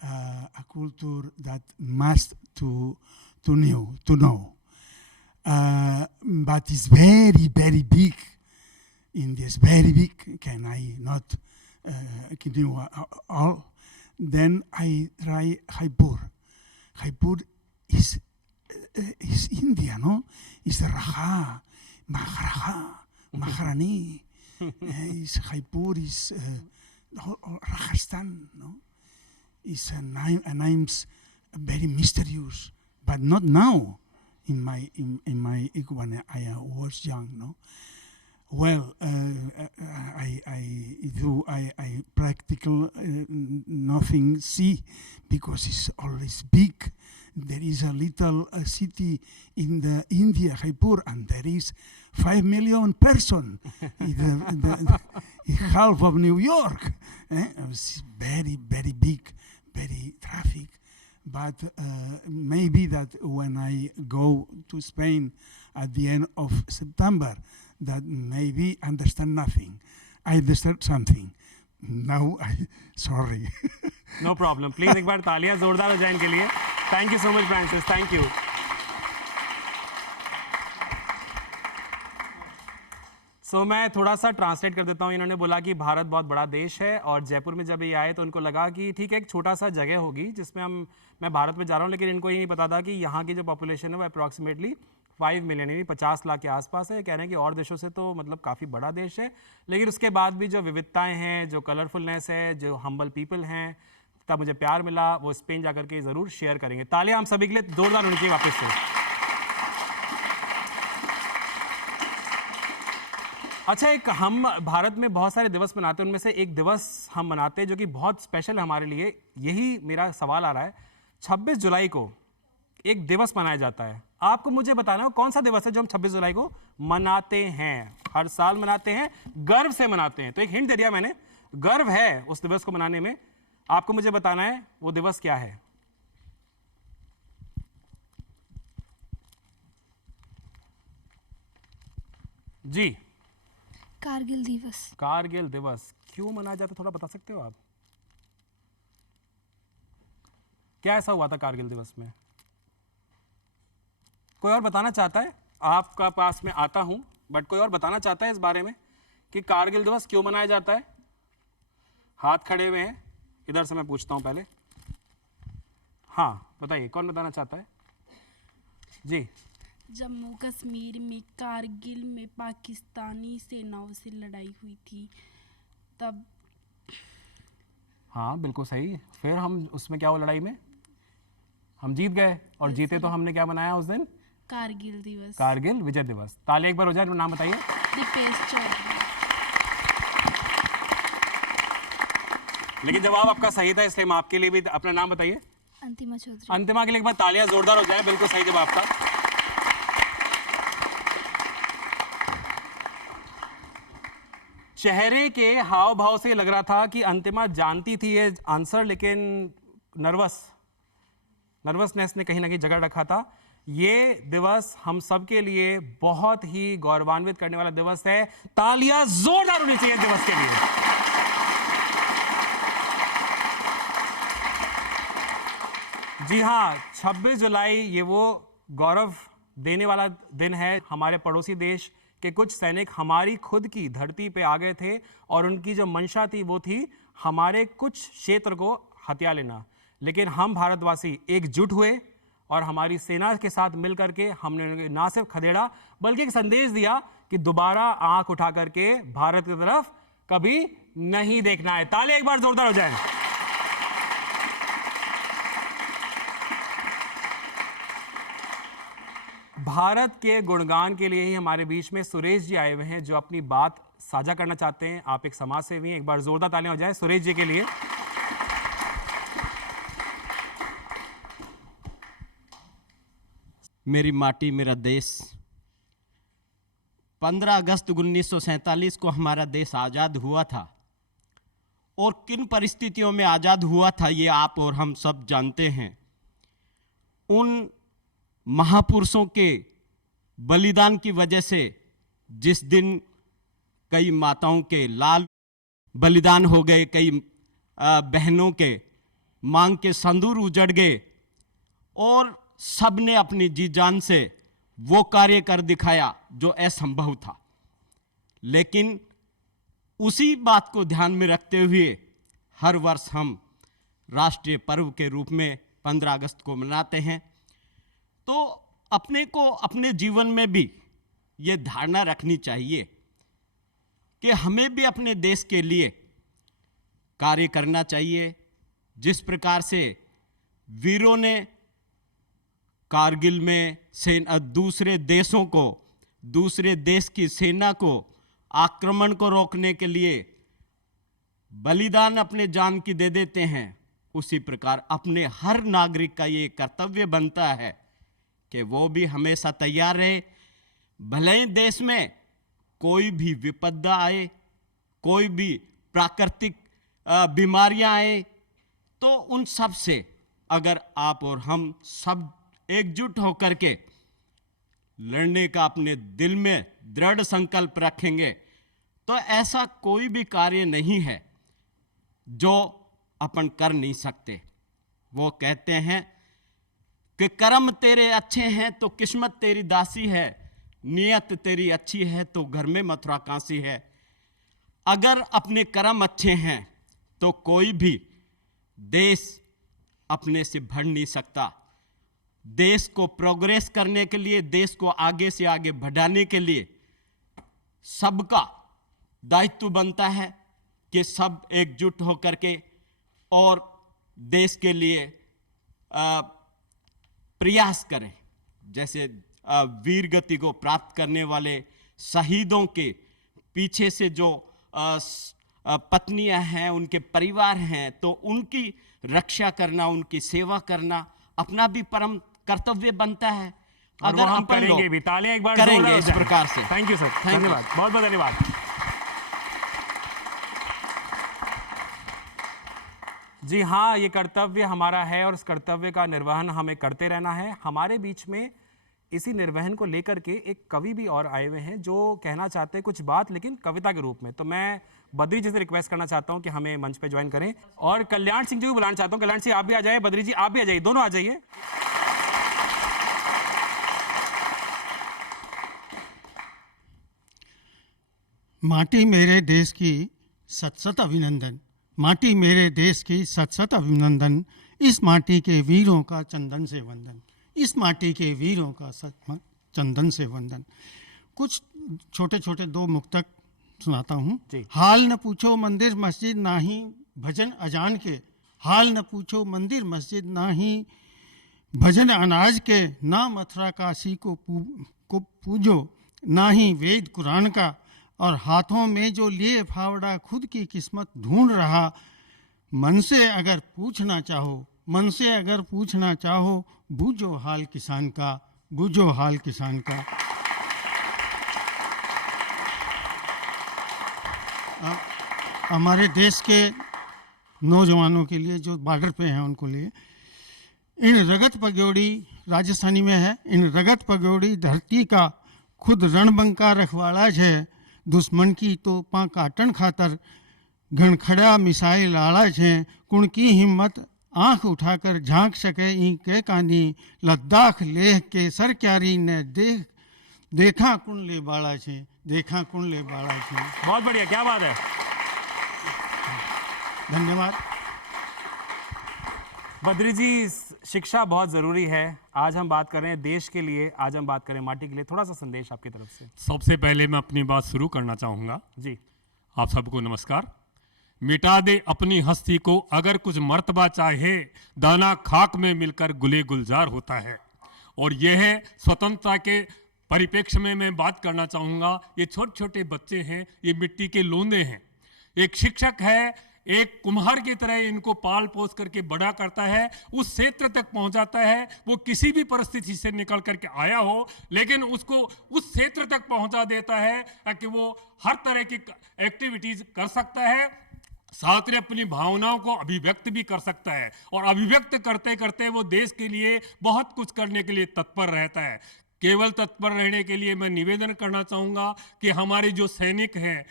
a culture that must to know. But it's very, very big. India is very big. Can I not continue all? Then I try Jaipur. Jaipur is India, no? It's the Raja, Maharaja, Maharani. Jaipur is Rajasthan, no? It's a names very mysterious, but not now. In my when I was young, no. Well, I practical nothing see because it's always big. There is a little city in the India, Jaipur, and there is 5 million person. Half of New York. It's very, very big, very traffic. But maybe that when I go to Spain at the end of September, that maybe understand nothing. I understand something. Now, sorry. No problem. Please एक बार तालियां जोरदार हो जाए इनके लिए। Thank you so much, Francis. Thank you. So मैं थोड़ा सा ट्रांसलेट कर देता हूँ। इन्होंने बोला कि भारत बहुत बड़ा देश है और जयपुर में जब ये आए तो उनको लगा कि ठीक है एक छोटा सा जगह होगी जिसमें मैं भारत में जा रहा हूँ, लेकिन इनको ये नहीं पता था कि यहाँ की जो पॉपुलेशन है वो अप्रॉक्सीमेटली 5 मिलियन यानी 50 लाख के आसपास है। कह रहे हैं कि और देशों से तो मतलब काफ़ी बड़ा देश है, लेकिन उसके बाद भी जो विविधताएं हैं, जो कलरफुलनेस है, जो हम्बल पीपल हैं, तब मुझे प्यार मिला, वो स्पेन जाकर के ज़रूर शेयर करेंगे। तालियां हम सभी के लिए जोरदार होनी चाहिए वापस से। अच्छा, एक हम भारत में बहुत सारे दिवस मनाते हैं, उनमें से एक दिवस हम मनाते हैं जो कि बहुत स्पेशल है हमारे लिए। यही मेरा सवाल आ रहा है। 26 जुलाई को एक दिवस मनाया जाता है, आपको मुझे बताना है कौन सा दिवस है जो हम 26 जुलाई को मनाते हैं, हर साल मनाते हैं, गर्व से मनाते हैं। तो एक हिंट दे दिया मैंने, गर्व है उस दिवस को मनाने में। आपको मुझे बताना है वो दिवस क्या है। जी, कारगिल दिवस। कारगिल दिवस क्यों मनाया जाता है, थोड़ा बता सकते हो आप? क्या ऐसा हुआ था कारगिल दिवस में? कोई और बताना चाहता है? आपका पास में आता हूं, बट कोई और बताना चाहता है इस बारे में कि कारगिल दिवस क्यों मनाया जाता है? हाथ खड़े हुए हैं, इधर से मैं पूछता हूं पहले। हाँ बताइए, कौन बताना चाहता है? जी। जम्मू कश्मीर में कारगिल में पाकिस्तानी सेनाओं से लड़ाई हुई थी तब। हाँ बिल्कुल सही। फिर हम उसमें क्या हुआ लड़ाई में? हम जीत गए और जीते तो हमने क्या बनाया उस दिन? कारगिल दिवस। कारगिल विजय दिवस। ताली एक बार हो जाए, नाम बताइए। दीपेश चौधरी। लेकिन जवाब आपका सही था इसलिए हम आपके लिए भी अपना नाम बताइए। अंतिमा चौधरी। अंतिमा के लिए एक बार तालियां जोरदार हो जाए। बिल्कुल सही जवाब था। चेहरे के हाव भाव से लग रहा था कि अंतिमा जानती थी ये आंसर, लेकिन नर्वसनेस ने कहीं ना कहीं जगह रखा था। ये दिवस हम सब के लिए बहुत ही गौरवान्वित करने वाला दिवस है। तालियां जोरदार होनी चाहिए दिवस के लिए। जी हाँ, 26 जुलाई ये वो गौरव देने वाला दिन है। हमारे पड़ोसी देश के कुछ सैनिक हमारी खुद की धरती पे आ गए थे और उनकी जो मंशा थी वो थी हमारे कुछ क्षेत्र को हथिया लेना। लेकिन हम भारतवासी एकजुट हुए और हमारी सेना के साथ मिल करके हमने ना सिर्फ खदेड़ा बल्कि एक संदेश दिया कि दोबारा आंख उठा करके भारत की तरफ कभी नहीं देखना है। ताली एक बार जोरदार हो जाए। भारत के गुणगान के लिए ही हमारे बीच में सुरेश जी आए हुए हैं जो अपनी बात साझा करना चाहते हैं। आप एक समाज सेवी हैं, एक बार जोरदार तालियां हो जाए सुरेश जी के लिए। मेरी माटी मेरा देश। 15 अगस्त 1947 को हमारा देश आज़ाद हुआ था और किन परिस्थितियों में आज़ाद हुआ था ये आप और हम सब जानते हैं। उन महापुरुषों के बलिदान की वजह से जिस दिन कई माताओं के लाल बलिदान हो गए, कई बहनों के मांग के संदूर उजड़ गए और सब ने अपनी जी जान से वो कार्य कर दिखाया जो असंभव था। लेकिन उसी बात को ध्यान में रखते हुए हर वर्ष हम राष्ट्रीय पर्व के रूप में 15 अगस्त को मनाते हैं। तो अपने को अपने जीवन में भी ये धारणा रखनी चाहिए कि हमें भी अपने देश के लिए कार्य करना चाहिए। जिस प्रकार से वीरों ने कारगिल में दूसरे देशों को, दूसरे देश की सेना को आक्रमण को रोकने के लिए बलिदान अपने जान की दे देते हैं, उसी प्रकार अपने हर नागरिक का ये कर्तव्य बनता है कि वो भी हमेशा तैयार रहे। भले ही देश में कोई भी विपदा आए, कोई भी प्राकृतिक बीमारियां आए, तो उन सब से अगर आप और हम सब एकजुट होकर के लड़ने का अपने दिल में दृढ़ संकल्प रखेंगे तो ऐसा कोई भी कार्य नहीं है जो अपन कर नहीं सकते। वो कहते हैं कि कर्म तेरे अच्छे हैं तो किस्मत तेरी दासी है, नियत तेरी अच्छी है तो घर में मथुरा काशी है। अगर अपने कर्म अच्छे हैं तो कोई भी देश अपने से बढ़ नहीं सकता। देश को प्रोग्रेस करने के लिए, देश को आगे से आगे बढ़ाने के लिए सबका दायित्व बनता है कि सब एकजुट होकर के और देश के लिए प्रयास करें। जैसे वीर गति को प्राप्त करने वाले शहीदों के पीछे से जो पत्नियां हैं, उनके परिवार हैं, तो उनकी रक्षा करना, उनकी सेवा करना अपना भी परम कर्तव्य बनता है। अगर हम करेंगे भी। तालियां एक बार करेंगे इस प्रकार से। थैंक यू सर, धन्यवाद, बहुत बहुत धन्यवाद। जी हाँ, ये कर्तव्य हमारा है और इस कर्तव्य का निर्वहन हमें करते रहना है। हमारे बीच में इसी निर्वहन को लेकर के एक कवि भी और आए हुए हैं जो कहना चाहते हैं कुछ बात, लेकिन कविता के रूप में। तो मैं बद्री जी से रिक्वेस्ट करना चाहता हूं कि हमें मंच पे ज्वाइन करें और कल्याण सिंह जी को बुलाना चाहता हूं। कल्याण सिंह आप भी आ जाइए, बद्री जी आप भी आ जाइए, दोनों आ जाइए। माटी मेरे देश की सत सत अभिनंदन, माटी मेरे देश की सत सत अभिनंदन, इस माटी के वीरों का चंदन से वंदन, इस माटी के वीरों का चंदन से वंदन। कुछ छोटे छोटे 2 मुक्तक सुनाता हूँ। जी। हाल न पूछो मंदिर मस्जिद नाही भजन अजान के, हाल न पूछो मंदिर मस्जिद नाही भजन अनाज के, ना मथुरा काशी को पूजो, ना ही वेद कुरान का, और हाथों में जो लिए फावड़ा खुद की किस्मत ढूंढ रहा। मन से अगर पूछना चाहो, मन से अगर पूछना चाहो, बूझो हाल किसान का, बूझो हाल किसान का। हमारे देश के नौजवानों के लिए जो बॉर्डर पे हैं उनको लिए, इन रगत पगोड़ी राजस्थानी में है, इन रगत पगोड़ी धरती का खुद रणबंका रखवाड़ा है, दुश्मन की तोपा काटन खातर घनखड़ा मिसाइल लाड़ा है, कुण की हिम्मत आंख उठाकर झांक सके ई के कानी, लद्दाख लेह के सर क्यारी ने देखा कुण ले बाड़ा छे, देखा कुण ले बाड़ा छे। बहुत बढ़िया, क्या बात है। धन्यवाद। बद्री जी, शिक्षा बहुत ज़रूरी है। आज हम बात कर रहे हैं देश के लिए, आज हम बात करें माटी के लिए। थोड़ा सा संदेश आपकी तरफ से। सबसे पहले मैं अपनी बात शुरू करना चाहूँगा। जी। आप सबको नमस्कार। मिटा दे अपनी हस्ती को अगर कुछ मर्तबा चाहे, दाना खाक में मिलकर गुले गुलजार होता है। और यह है स्वतंत्रता के परिप्रेक्ष्य में मैं बात करना चाहूँगा। ये छोटे छोटे बच्चे हैं, ये मिट्टी के लोंदे हैं। एक शिक्षक है, एक कुम्हार की तरह इनको पाल पोस करके बड़ा करता है, उस क्षेत्र तक पहुंचाता है। वो किसी भी परिस्थिति से निकल करके आया हो, लेकिन उसको उस क्षेत्र तक पहुंचा देता है ताकि वो हर तरह की एक्टिविटीज कर सकता है, साथ में अपनी भावनाओं को अभिव्यक्त भी कर सकता है। और अभिव्यक्त करते करते वो देश के लिए बहुत कुछ करने के लिए तत्पर रहता है। केवल तत्पर रहने के लिए मैं निवेदन करना चाहूँगा कि हमारे जो सैनिक हैं,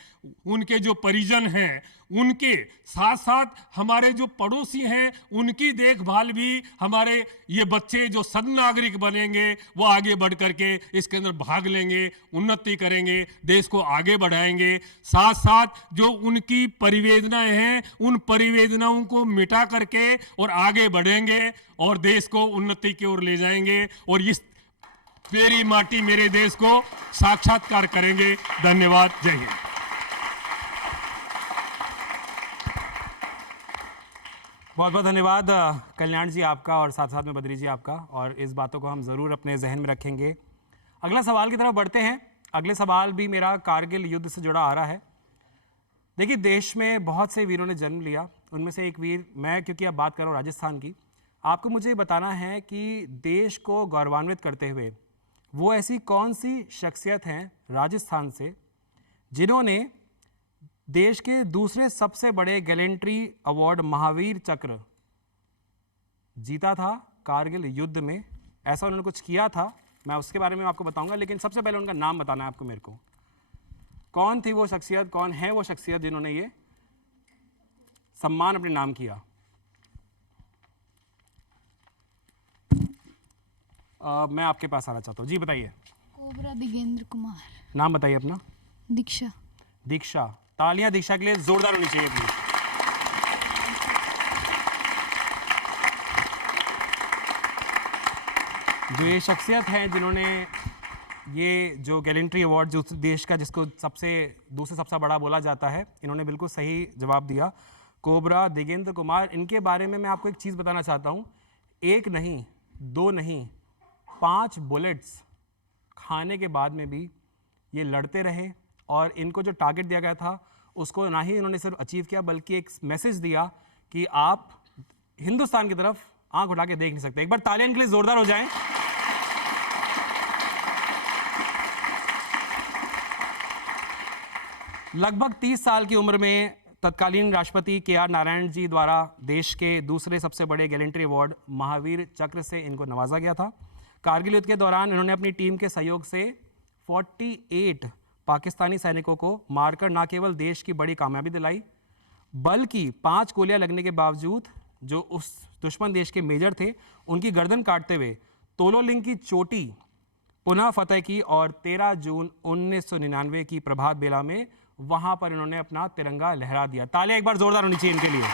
उनके जो परिजन हैं, उनके साथ साथ हमारे जो पड़ोसी हैं, उनकी देखभाल भी हमारे ये बच्चे जो सद नागरिक बनेंगे वो आगे बढ़ करके इसके अंदर भाग लेंगे, उन्नति करेंगे, देश को आगे बढ़ाएंगे। साथ साथ जो उनकी परिवेदनाएं हैं, उन परिवेदनाओं को मिटा करके और आगे बढ़ेंगे और देश को उन्नति की ओर ले जाएंगे और इस मेरी माटी मेरे देश को साक्षात्कार करेंगे। धन्यवाद। जय हिंद। बहुत बहुत धन्यवाद कल्याण जी आपका और साथ साथ में बद्री जी आपका, और इस बातों को हम ज़रूर अपने जहन में रखेंगे। अगला सवाल की तरफ बढ़ते हैं। अगले सवाल भी मेरा कारगिल युद्ध से जुड़ा आ रहा है। देखिए, देश में बहुत से वीरों ने जन्म लिया, उनमें से एक वीर मैं, क्योंकि अब बात कर रहा हूँ राजस्थान की, आपको मुझे बताना है कि देश को गौरवान्वित करते हुए वो ऐसी कौन सी शख्सियत हैं राजस्थान से जिन्होंने देश के दूसरे सबसे बड़े गैलेंट्री अवार्ड महावीर चक्र जीता था कारगिल युद्ध में। ऐसा उन्होंने कुछ किया था, मैं उसके बारे में आपको बताऊंगा, लेकिन सबसे पहले उनका नाम बताना है आपको मेरे को। कौन थी वो शख्सियत, कौन है वो शख्सियत जिन्होंने ये सम्मान अपने नाम किया? मैं आपके पास आना चाहता हूँ। जी बताइए। कोबरा दिगेंद्र कुमार। नाम बताइए अपना। दीक्षा। दीक्षा। तालियां दीक्षा के लिए जोरदार होनी चाहिए प्लीज। जो ये शख्सियत हैं जिन्होंने ये जो गैलेंट्री अवार्ड जो देश का जिसको दूसरे सबसे बड़ा बोला जाता है, इन्होंने बिल्कुल सही जवाब दिया, कोबरा दिगेंद्र कुमार। इनके बारे में मैं आपको एक चीज़ बताना चाहता हूँ। एक नहीं, दो नहीं, 5 बुलेट्स खाने के बाद में भी ये लड़ते रहे और इनको जो टारगेट दिया गया था उसको ना ही इन्होंने सिर्फ अचीव किया बल्कि एक मैसेज दिया कि आप हिंदुस्तान की तरफ आंख उठा के देख नहीं सकते। एक बार तालियां इनके लिए जोरदार हो जाएं। लगभग 30 साल की उम्र में तत्कालीन राष्ट्रपति के.आर. नारायण जी द्वारा देश के दूसरे सबसे बड़े गैलेंट्री अवार्ड महावीर चक्र से इनको नवाजा गया था। कारगिल युद्ध के दौरान इन्होंने अपनी टीम के सहयोग से 48 पाकिस्तानी सैनिकों को मारकर न केवल देश की बड़ी कामयाबी दिलाई, बल्कि 5 गोलियां लगने के बावजूद जो उस दुश्मन देश के मेजर थे उनकी गर्दन काटते हुए तोलोलिंग की चोटी पुनः फतेह की और 13 जून 1999 की प्रभात बेला में वहां पर इन्होंने अपना तिरंगा लहरा दिया। तालियां एक बार जोरदार होनी चाहिए इनके लिए।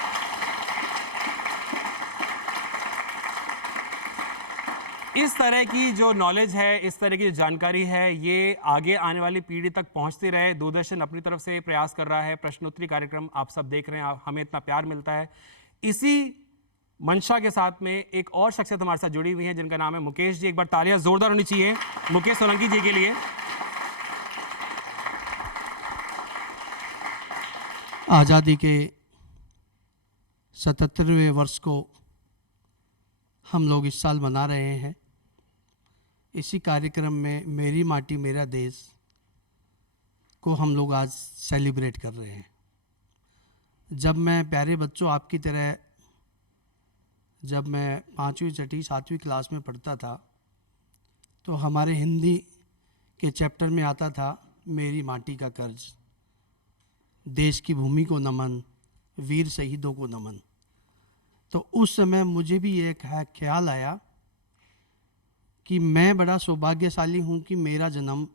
इस तरह की जो नॉलेज है, इस तरह की जो जानकारी है, ये आगे आने वाली पीढ़ी तक पहुंचती रहे। दूरदर्शन अपनी तरफ से प्रयास कर रहा है। प्रश्नोत्तरी कार्यक्रम आप सब देख रहे हैं, हमें इतना प्यार मिलता है। इसी मंशा के साथ में एक और शख्सियत हमारे साथ जुड़ी हुई है जिनका नाम है मुकेश जी। एक बार तालियां जोरदार होनी चाहिए मुकेश सोलंकी जी के लिए। आज़ादी के 77वें वर्ष को हम लोग इस साल मना रहे हैं। इसी कार्यक्रम में मेरी माटी मेरा देश को हम लोग आज सेलिब्रेट कर रहे हैं। जब मैं प्यारे बच्चों आपकी तरह जब मैं 5वीं 6वीं 7वीं क्लास में पढ़ता था तो हमारे हिंदी के चैप्टर में आता था मेरी माटी का कर्ज, देश की भूमि को नमन, वीर शहीदों को नमन। तो उस समय मुझे भी एक ख्याल आया कि मैं बड़ा सौभाग्यशाली हूँ कि मेरा जन्म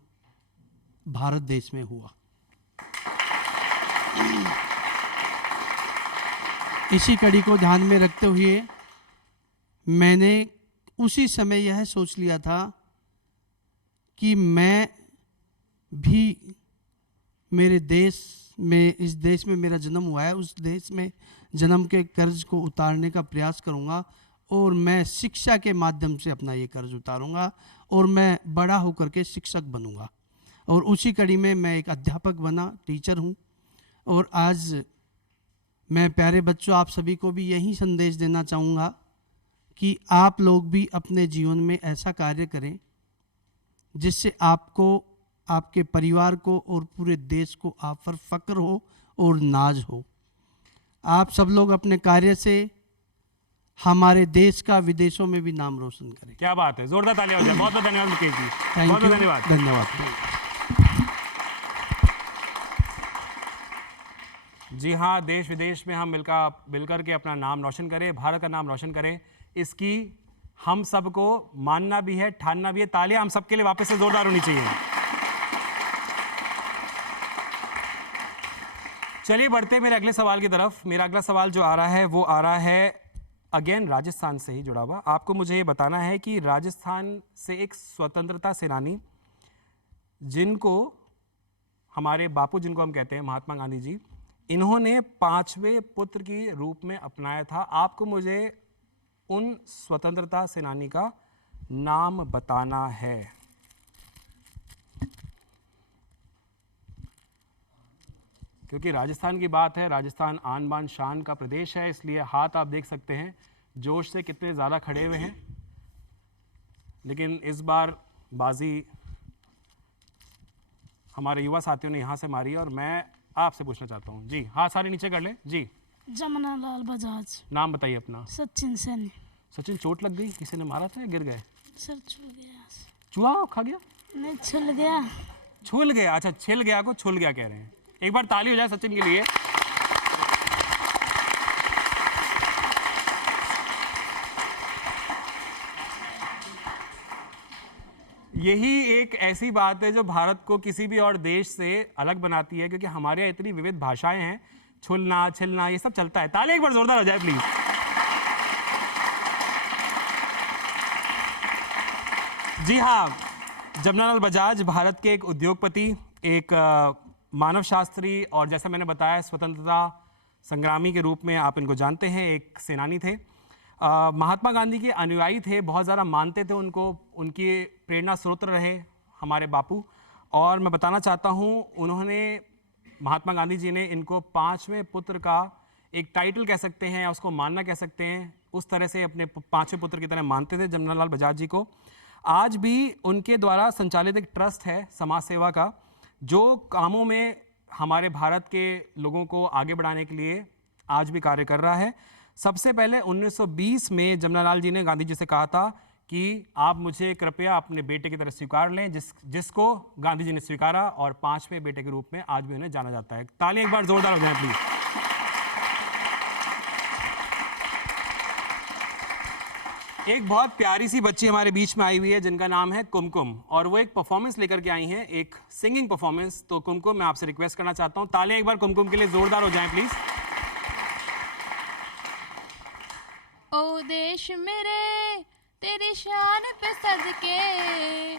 भारत देश में हुआ। इसी कड़ी को ध्यान में रखते हुए मैंने उसी समय यह सोच लिया था कि मैं भी मेरे देश में, इस देश में मेरा जन्म हुआ है, उस देश में जन्म के कर्ज को उतारने का प्रयास करूंगा और मैं शिक्षा के माध्यम से अपना ये कर्ज उतारूंगा और मैं बड़ा होकर के शिक्षक बनूंगा। और उसी कड़ी में मैं एक अध्यापक बना, टीचर हूं। और आज मैं प्यारे बच्चों आप सभी को भी यही संदेश देना चाहूँगा कि आप लोग भी अपने जीवन में ऐसा कार्य करें जिससे आपको, आपके परिवार को और पूरे देश को आप पर फक्र हो और नाज हो। आप सब लोग अपने कार्य से हमारे देश का विदेशों में भी नाम रोशन करें। क्या बात है, जोरदार तालियां हो जाए। बहुत बहुत धन्यवाद मुकेश जी, बहुत बहुत धन्यवाद। धन्यवाद। जी हाँ, देश विदेश में हम मिलकर के अपना नाम रोशन करें, भारत का नाम रोशन करें, इसकी हम सबको मानना भी है, ठानना भी है। तालियां हम सबके लिए वापस से जोरदार होनी चाहिए। चलिए बढ़ते मेरे अगले सवाल की तरफ। मेरा अगला सवाल जो आ रहा है वो आ रहा है अगेन राजस्थान से ही जुड़ा हुआ। आपको मुझे ये बताना है कि राजस्थान से एक स्वतंत्रता सेनानी जिनको हमारे बापू, जिनको हम कहते हैं महात्मा गांधी जी, इन्होंने 5वें पुत्र के रूप में अपनाया था। आपको मुझे उन स्वतंत्रता सेनानी का नाम बताना है। क्योंकि राजस्थान की बात है, राजस्थान आन बान शान का प्रदेश है, इसलिए हाथ आप देख सकते हैं जोश से कितने ज़्यादा खड़े हुए हैं। लेकिन इस बार बाजी हमारे युवा साथियों ने यहाँ से मारी है और मैं आपसे पूछना चाहता हूँ। जी हाँ, सारे नीचे कर ले। जी, जमनालाल बजाज। नाम बताइए अपना। सचिन सैनी। सचिन, चोट लग गई? किसी ने मारा था या गिर गए? सर छूल गया। चूहा खा गया? नहीं, छुल गया। छुल गया? अच्छा, छिल गया को छुल गया कह रहे हैं। एक बार ताली हो जाए सचिन के लिए। यही एक ऐसी बात है जो भारत को किसी भी और देश से अलग बनाती है, क्योंकि हमारे यहाँ इतनी विविध भाषाएं हैं, छुलना, छिलना, ये सब चलता है। ताली एक बार जोरदार हो जाए प्लीज। जी हाँ, जमनालाल बजाज भारत के एक उद्योगपति, एक मानव शास्त्री और जैसा मैंने बताया स्वतंत्रता संग्रामी के रूप में आप इनको जानते हैं, एक सेनानी थे। महात्मा गांधी के अनुयायी थे, बहुत ज़्यादा मानते थे उनको, उनकी प्रेरणा स्रोत रहे हमारे बापू। और मैं बताना चाहता हूँ, उन्होंने, महात्मा गांधी जी ने इनको 5वें पुत्र का एक टाइटल कह सकते हैं या उसको मानना कह सकते हैं, उस तरह से अपने 5वें पुत्र की तरह मानते थे जमनालाल बजाज जी को। आज भी उनके द्वारा संचालित एक ट्रस्ट है समाज सेवा का, जो कामों में हमारे भारत के लोगों को आगे बढ़ाने के लिए आज भी कार्य कर रहा है। सबसे पहले 1920 में जमनालाल जी ने गांधी जी से कहा था कि आप मुझे कृपया अपने बेटे की तरह स्वीकार लें, जिसको गांधी जी ने स्वीकारा और 5वें बेटे के रूप में आज भी उन्हें जाना जाता है। तालियां एक बार जोरदार हो जाए प्लीज। एक बहुत प्यारी सी बच्ची हमारे बीच में आई हुई है जिनका नाम है कुमकुम, और वो एक परफॉर्मेंस लेकर के आई हैं, एक सिंगिंग परफॉर्मेंस। तो कुमकुम, मैं आपसे रिक्वेस्ट करना चाहता हूँ, तालियां एक बार कुमकुम के लिए जोरदार हो जाएं प्लीज। ओ देश मेरे तेरी शान पे सदके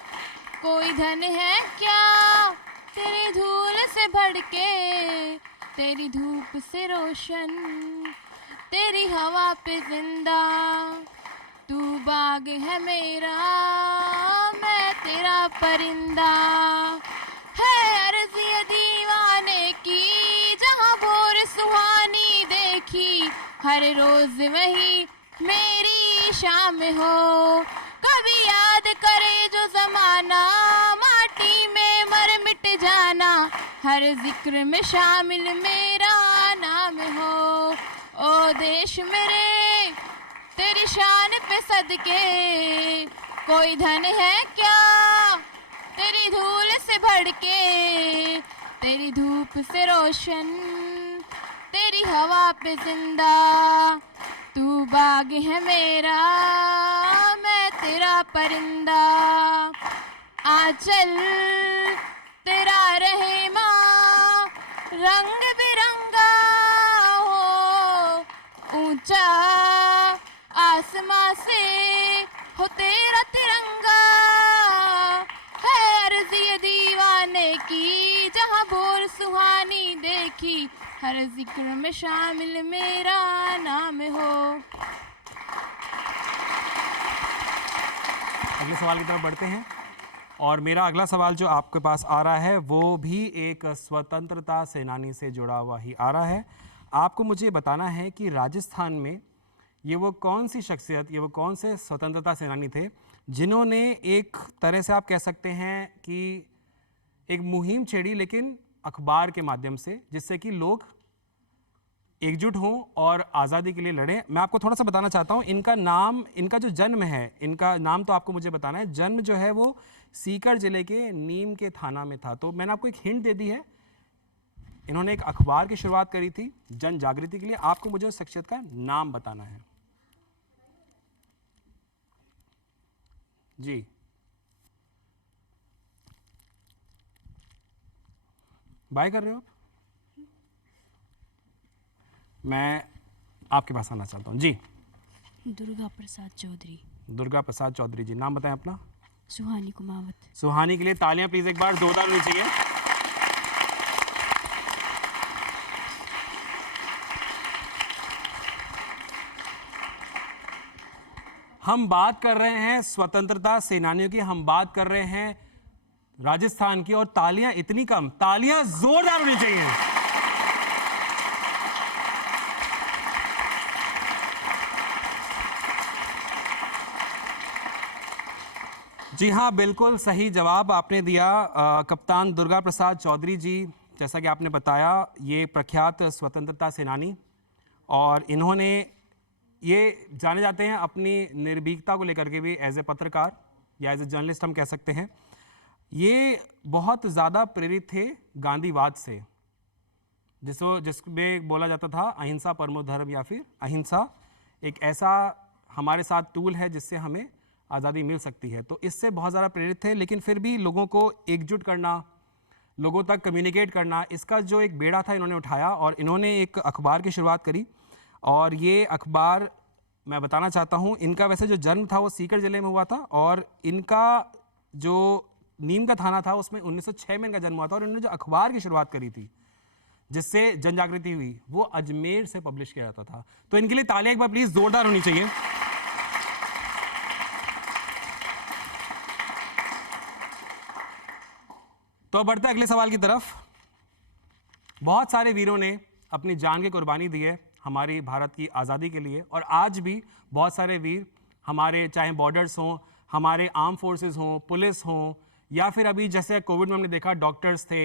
कोई धन है क्या, तेरी धूल से भड़के तेरी धूप से रोशन, तेरी हवा पे जिंदा तू बाग है मेरा, मैं तेरा परिंदा। है अर्ज़ ये दीवाने की जहाँ भोर सुहानी देखी, हर रोज वही मेरी शाम हो। कभी याद करे जो जमाना, माटी में मर मिट जाना, हर जिक्र में शामिल मेरा नाम हो। ओ देश मेरे तेरी शान पे सदके कोई धन है क्या, तेरी धूल से भड़के तेरी धूप से रोशन, तेरी हवा पे जिंदा तू बाग है मेरा, मैं तेरा परिंदा। आंचल तेरा रहे माँ रंग बिरंगा हो, ऊंचा आसमां से हो तेरा तिरंगा। है अर्ज़ ये दीवाने की जहाँ भोर सुहानी देखी, हर जिक्र में शामिल मेरा नाम हो। अगले सवाल की तरफ बढ़ते हैं और मेरा अगला सवाल जो आपके पास आ रहा है वो भी एक स्वतंत्रता सेनानी से जुड़ा हुआ ही आ रहा है। आपको मुझे बताना है कि राजस्थान में ये वो कौन सी शख्सियत, ये वो कौन से स्वतंत्रता सेनानी थे जिन्होंने एक तरह से आप कह सकते हैं कि एक मुहिम छेड़ी, लेकिन अखबार के माध्यम से, जिससे कि लोग एकजुट हों और आज़ादी के लिए लड़ें। मैं आपको थोड़ा सा बताना चाहता हूँ इनका नाम, इनका जो जन्म है, इनका नाम तो आपको मुझे बताना है। जन्म जो है वो सीकर जिले के नीम के थाना में था। तो मैंने आपको एक हिंट दे दी है, इन्होंने एक अखबार की शुरुआत करी थी जन जागृति के लिए। आपको मुझे उस शख्सियत का नाम बताना है। जी, बाय कर रहे हो आप? मैं आपके पास आना चाहता हूँ। जी, दुर्गा प्रसाद चौधरी। दुर्गा प्रसाद चौधरी जी, नाम बताएं अपना। सुहानी कुमावत। सुहानी के लिए तालियां प्लीज एक बार जोरदार होनी चाहिए। हम बात कर रहे हैं स्वतंत्रता सेनानियों की, हम बात कर रहे हैं राजस्थान की, और तालियां इतनी कम, तालियां जोरदार होनी चाहिए। जी हाँ, बिल्कुल सही जवाब आपने दिया। कप्तान दुर्गा प्रसाद चौधरी जी, जैसा कि आपने बताया, ये प्रख्यात स्वतंत्रता सेनानी, और इन्होंने ये जाने जाते हैं अपनी निर्भीकता को लेकर के भी, एज ए पत्रकार या एज ए जर्नलिस्ट हम कह सकते हैं। ये बहुत ज़्यादा प्रेरित थे गांधीवाद से, जिसमें बोला जाता था अहिंसा परमो धर्म, या फिर अहिंसा एक ऐसा हमारे साथ टूल है जिससे हमें आज़ादी मिल सकती है। तो इससे बहुत ज़्यादा प्रेरित थे, लेकिन फिर भी लोगों को एकजुट करना, लोगों तक कम्युनिकेट करना, इसका जो एक बेड़ा था इन्होंने उठाया और इन्होंने एक अखबार की शुरुआत करी। और ये अखबार मैं बताना चाहता हूँ, इनका वैसे जो जन्म था वो सीकर ज़िले में हुआ था, और इनका जो नीम का थाना था उसमें 1906 में इनका जन्म हुआ था। और इन्होंने जो अखबार की शुरुआत करी थी जिससे जन जागृति हुई, वो अजमेर से पब्लिश किया जाता था। तो इनके लिए तालियां एक बार प्लीज़ जोरदार होनी चाहिए। तो बढ़ते अगले सवाल की तरफ। बहुत सारे वीरों ने अपनी जान की कुर्बानी दी है हमारी भारत की आज़ादी के लिए, और आज भी बहुत सारे वीर हमारे, चाहे बॉर्डर्स हों, हमारे आर्म फोर्सेस हों, पुलिस हों, या फिर अभी जैसे कोविड में हमने देखा डॉक्टर्स थे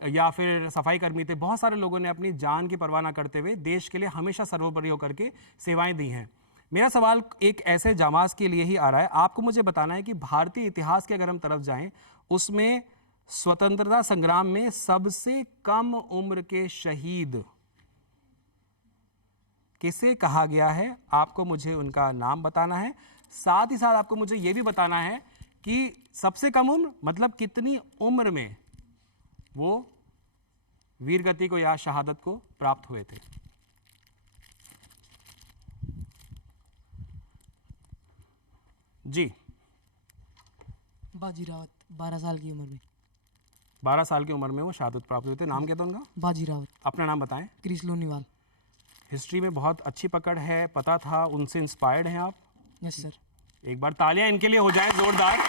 या फिर सफाई कर्मी थे, बहुत सारे लोगों ने अपनी जान की परवाह न करते हुए देश के लिए हमेशा सर्वोपरि होकर के सेवाएं दी हैं। मेरा सवाल एक ऐसे जामाज के लिए ही आ रहा है। आपको मुझे बताना है कि भारतीय इतिहास के अगर हम तरफ जाएं, उसमें स्वतंत्रता संग्राम में सबसे कम उम्र के शहीद किसे कहा गया है, आपको मुझे उनका नाम बताना है। साथ ही साथ आपको मुझे यह भी बताना है कि सबसे कम उम्र मतलब कितनी उम्र में वो वीरगति को या शहादत को प्राप्त हुए थे। जी। बाजी रावत 12 साल की उम्र में। 12 साल की उम्र में वो शहादत प्राप्त हुए थे। नाम क्या था उनका? बाजी रावत। अपना नाम बताएं। क्रिस लोनीवाल। हिस्ट्री में बहुत अच्छी पकड़ है, पता था, उनसे इंस्पायर्ड हैं आप? Yes sir. एक बार तालियां इनके लिए हो जाए जोरदार।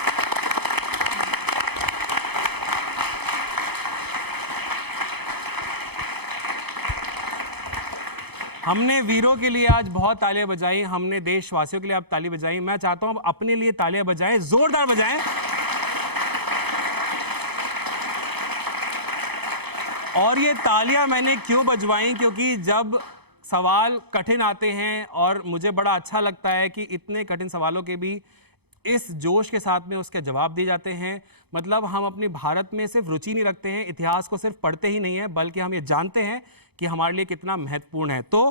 हमने वीरों के लिए आज बहुत तालियां बजाई, हमने देशवासियों के लिए आप ताली बजाई। मैं चाहता हूं अपने लिए तालियां बजाएं, जोरदार बजाएं। और ये तालियां मैंने क्यों बजवाई, क्योंकि जब सवाल कठिन आते हैं और मुझे बड़ा अच्छा लगता है कि इतने कठिन सवालों के भी इस जोश के साथ में उसके जवाब दिए जाते हैं। मतलब हम अपने भारत में सिर्फ रुचि नहीं रखते हैं, इतिहास को सिर्फ पढ़ते ही नहीं है, बल्कि हम ये जानते हैं कि हमारे लिए कितना महत्वपूर्ण है। तो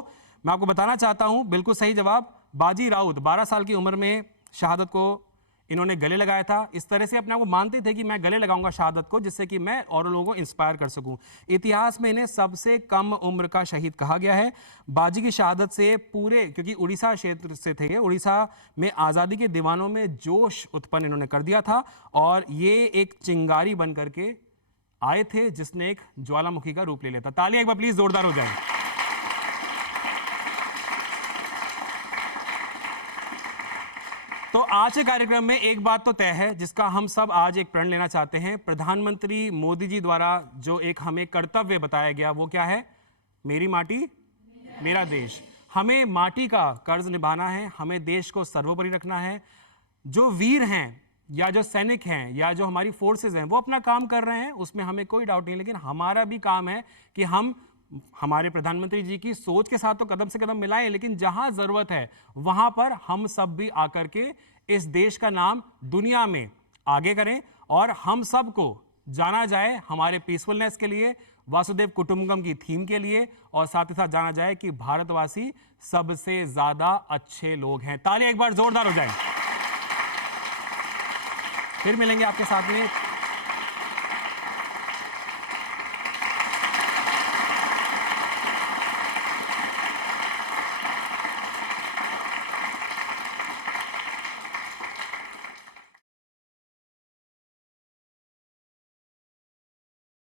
मैं आपको बताना चाहता हूं, बिल्कुल सही जवाब, बाजी राउत 12 साल की उम्र में शहादत को इन्होंने गले लगाया था। इस तरह से अपने आप को मानते थे कि मैं गले लगाऊंगा शहादत को, जिससे कि मैं और लोगों को इंस्पायर कर सकूं। इतिहास में इन्हें सबसे कम उम्र का शहीद कहा गया है। बाजी की शहादत से पूरे, क्योंकि उड़ीसा क्षेत्र से थे, उड़ीसा में आज़ादी के दीवानों में जोश उत्पन्न इन्होंने कर दिया था और ये एक चिंगारी बन करके आए थे जिसने एक ज्वालामुखी का रूप ले लिया था। तालियां एक बार प्लीज जोरदार हो जाए। तो आज के कार्यक्रम में एक बात तो तय है, जिसका हम सब आज एक प्रण लेना चाहते हैं। प्रधानमंत्री मोदी जी द्वारा जो एक हमें कर्तव्य बताया गया, वो क्या है? मेरी माटी मेरा देश। हमें माटी का कर्ज निभाना है, हमें देश को सर्वोपरि रखना है। जो वीर हैं या जो सैनिक हैं या जो हमारी फोर्सेस हैं, वो अपना काम कर रहे हैं, उसमें हमें कोई डाउट नहीं, लेकिन हमारा भी काम है कि हम हमारे प्रधानमंत्री जी की सोच के साथ तो कदम से कदम मिलाएं, लेकिन जहां जरूरत है वहां पर हम सब भी आकर के इस देश का नाम दुनिया में आगे करें और हम सबको जाना जाए हमारे पीसफुलनेस के लिए, वासुदेव कुटुंबकम की थीम के लिए, और साथ ही साथ जाना जाए कि भारतवासी सबसे ज्यादा अच्छे लोग हैं। तालियां एक बार जोरदार हो जाए। फिर मिलेंगे आपके साथ में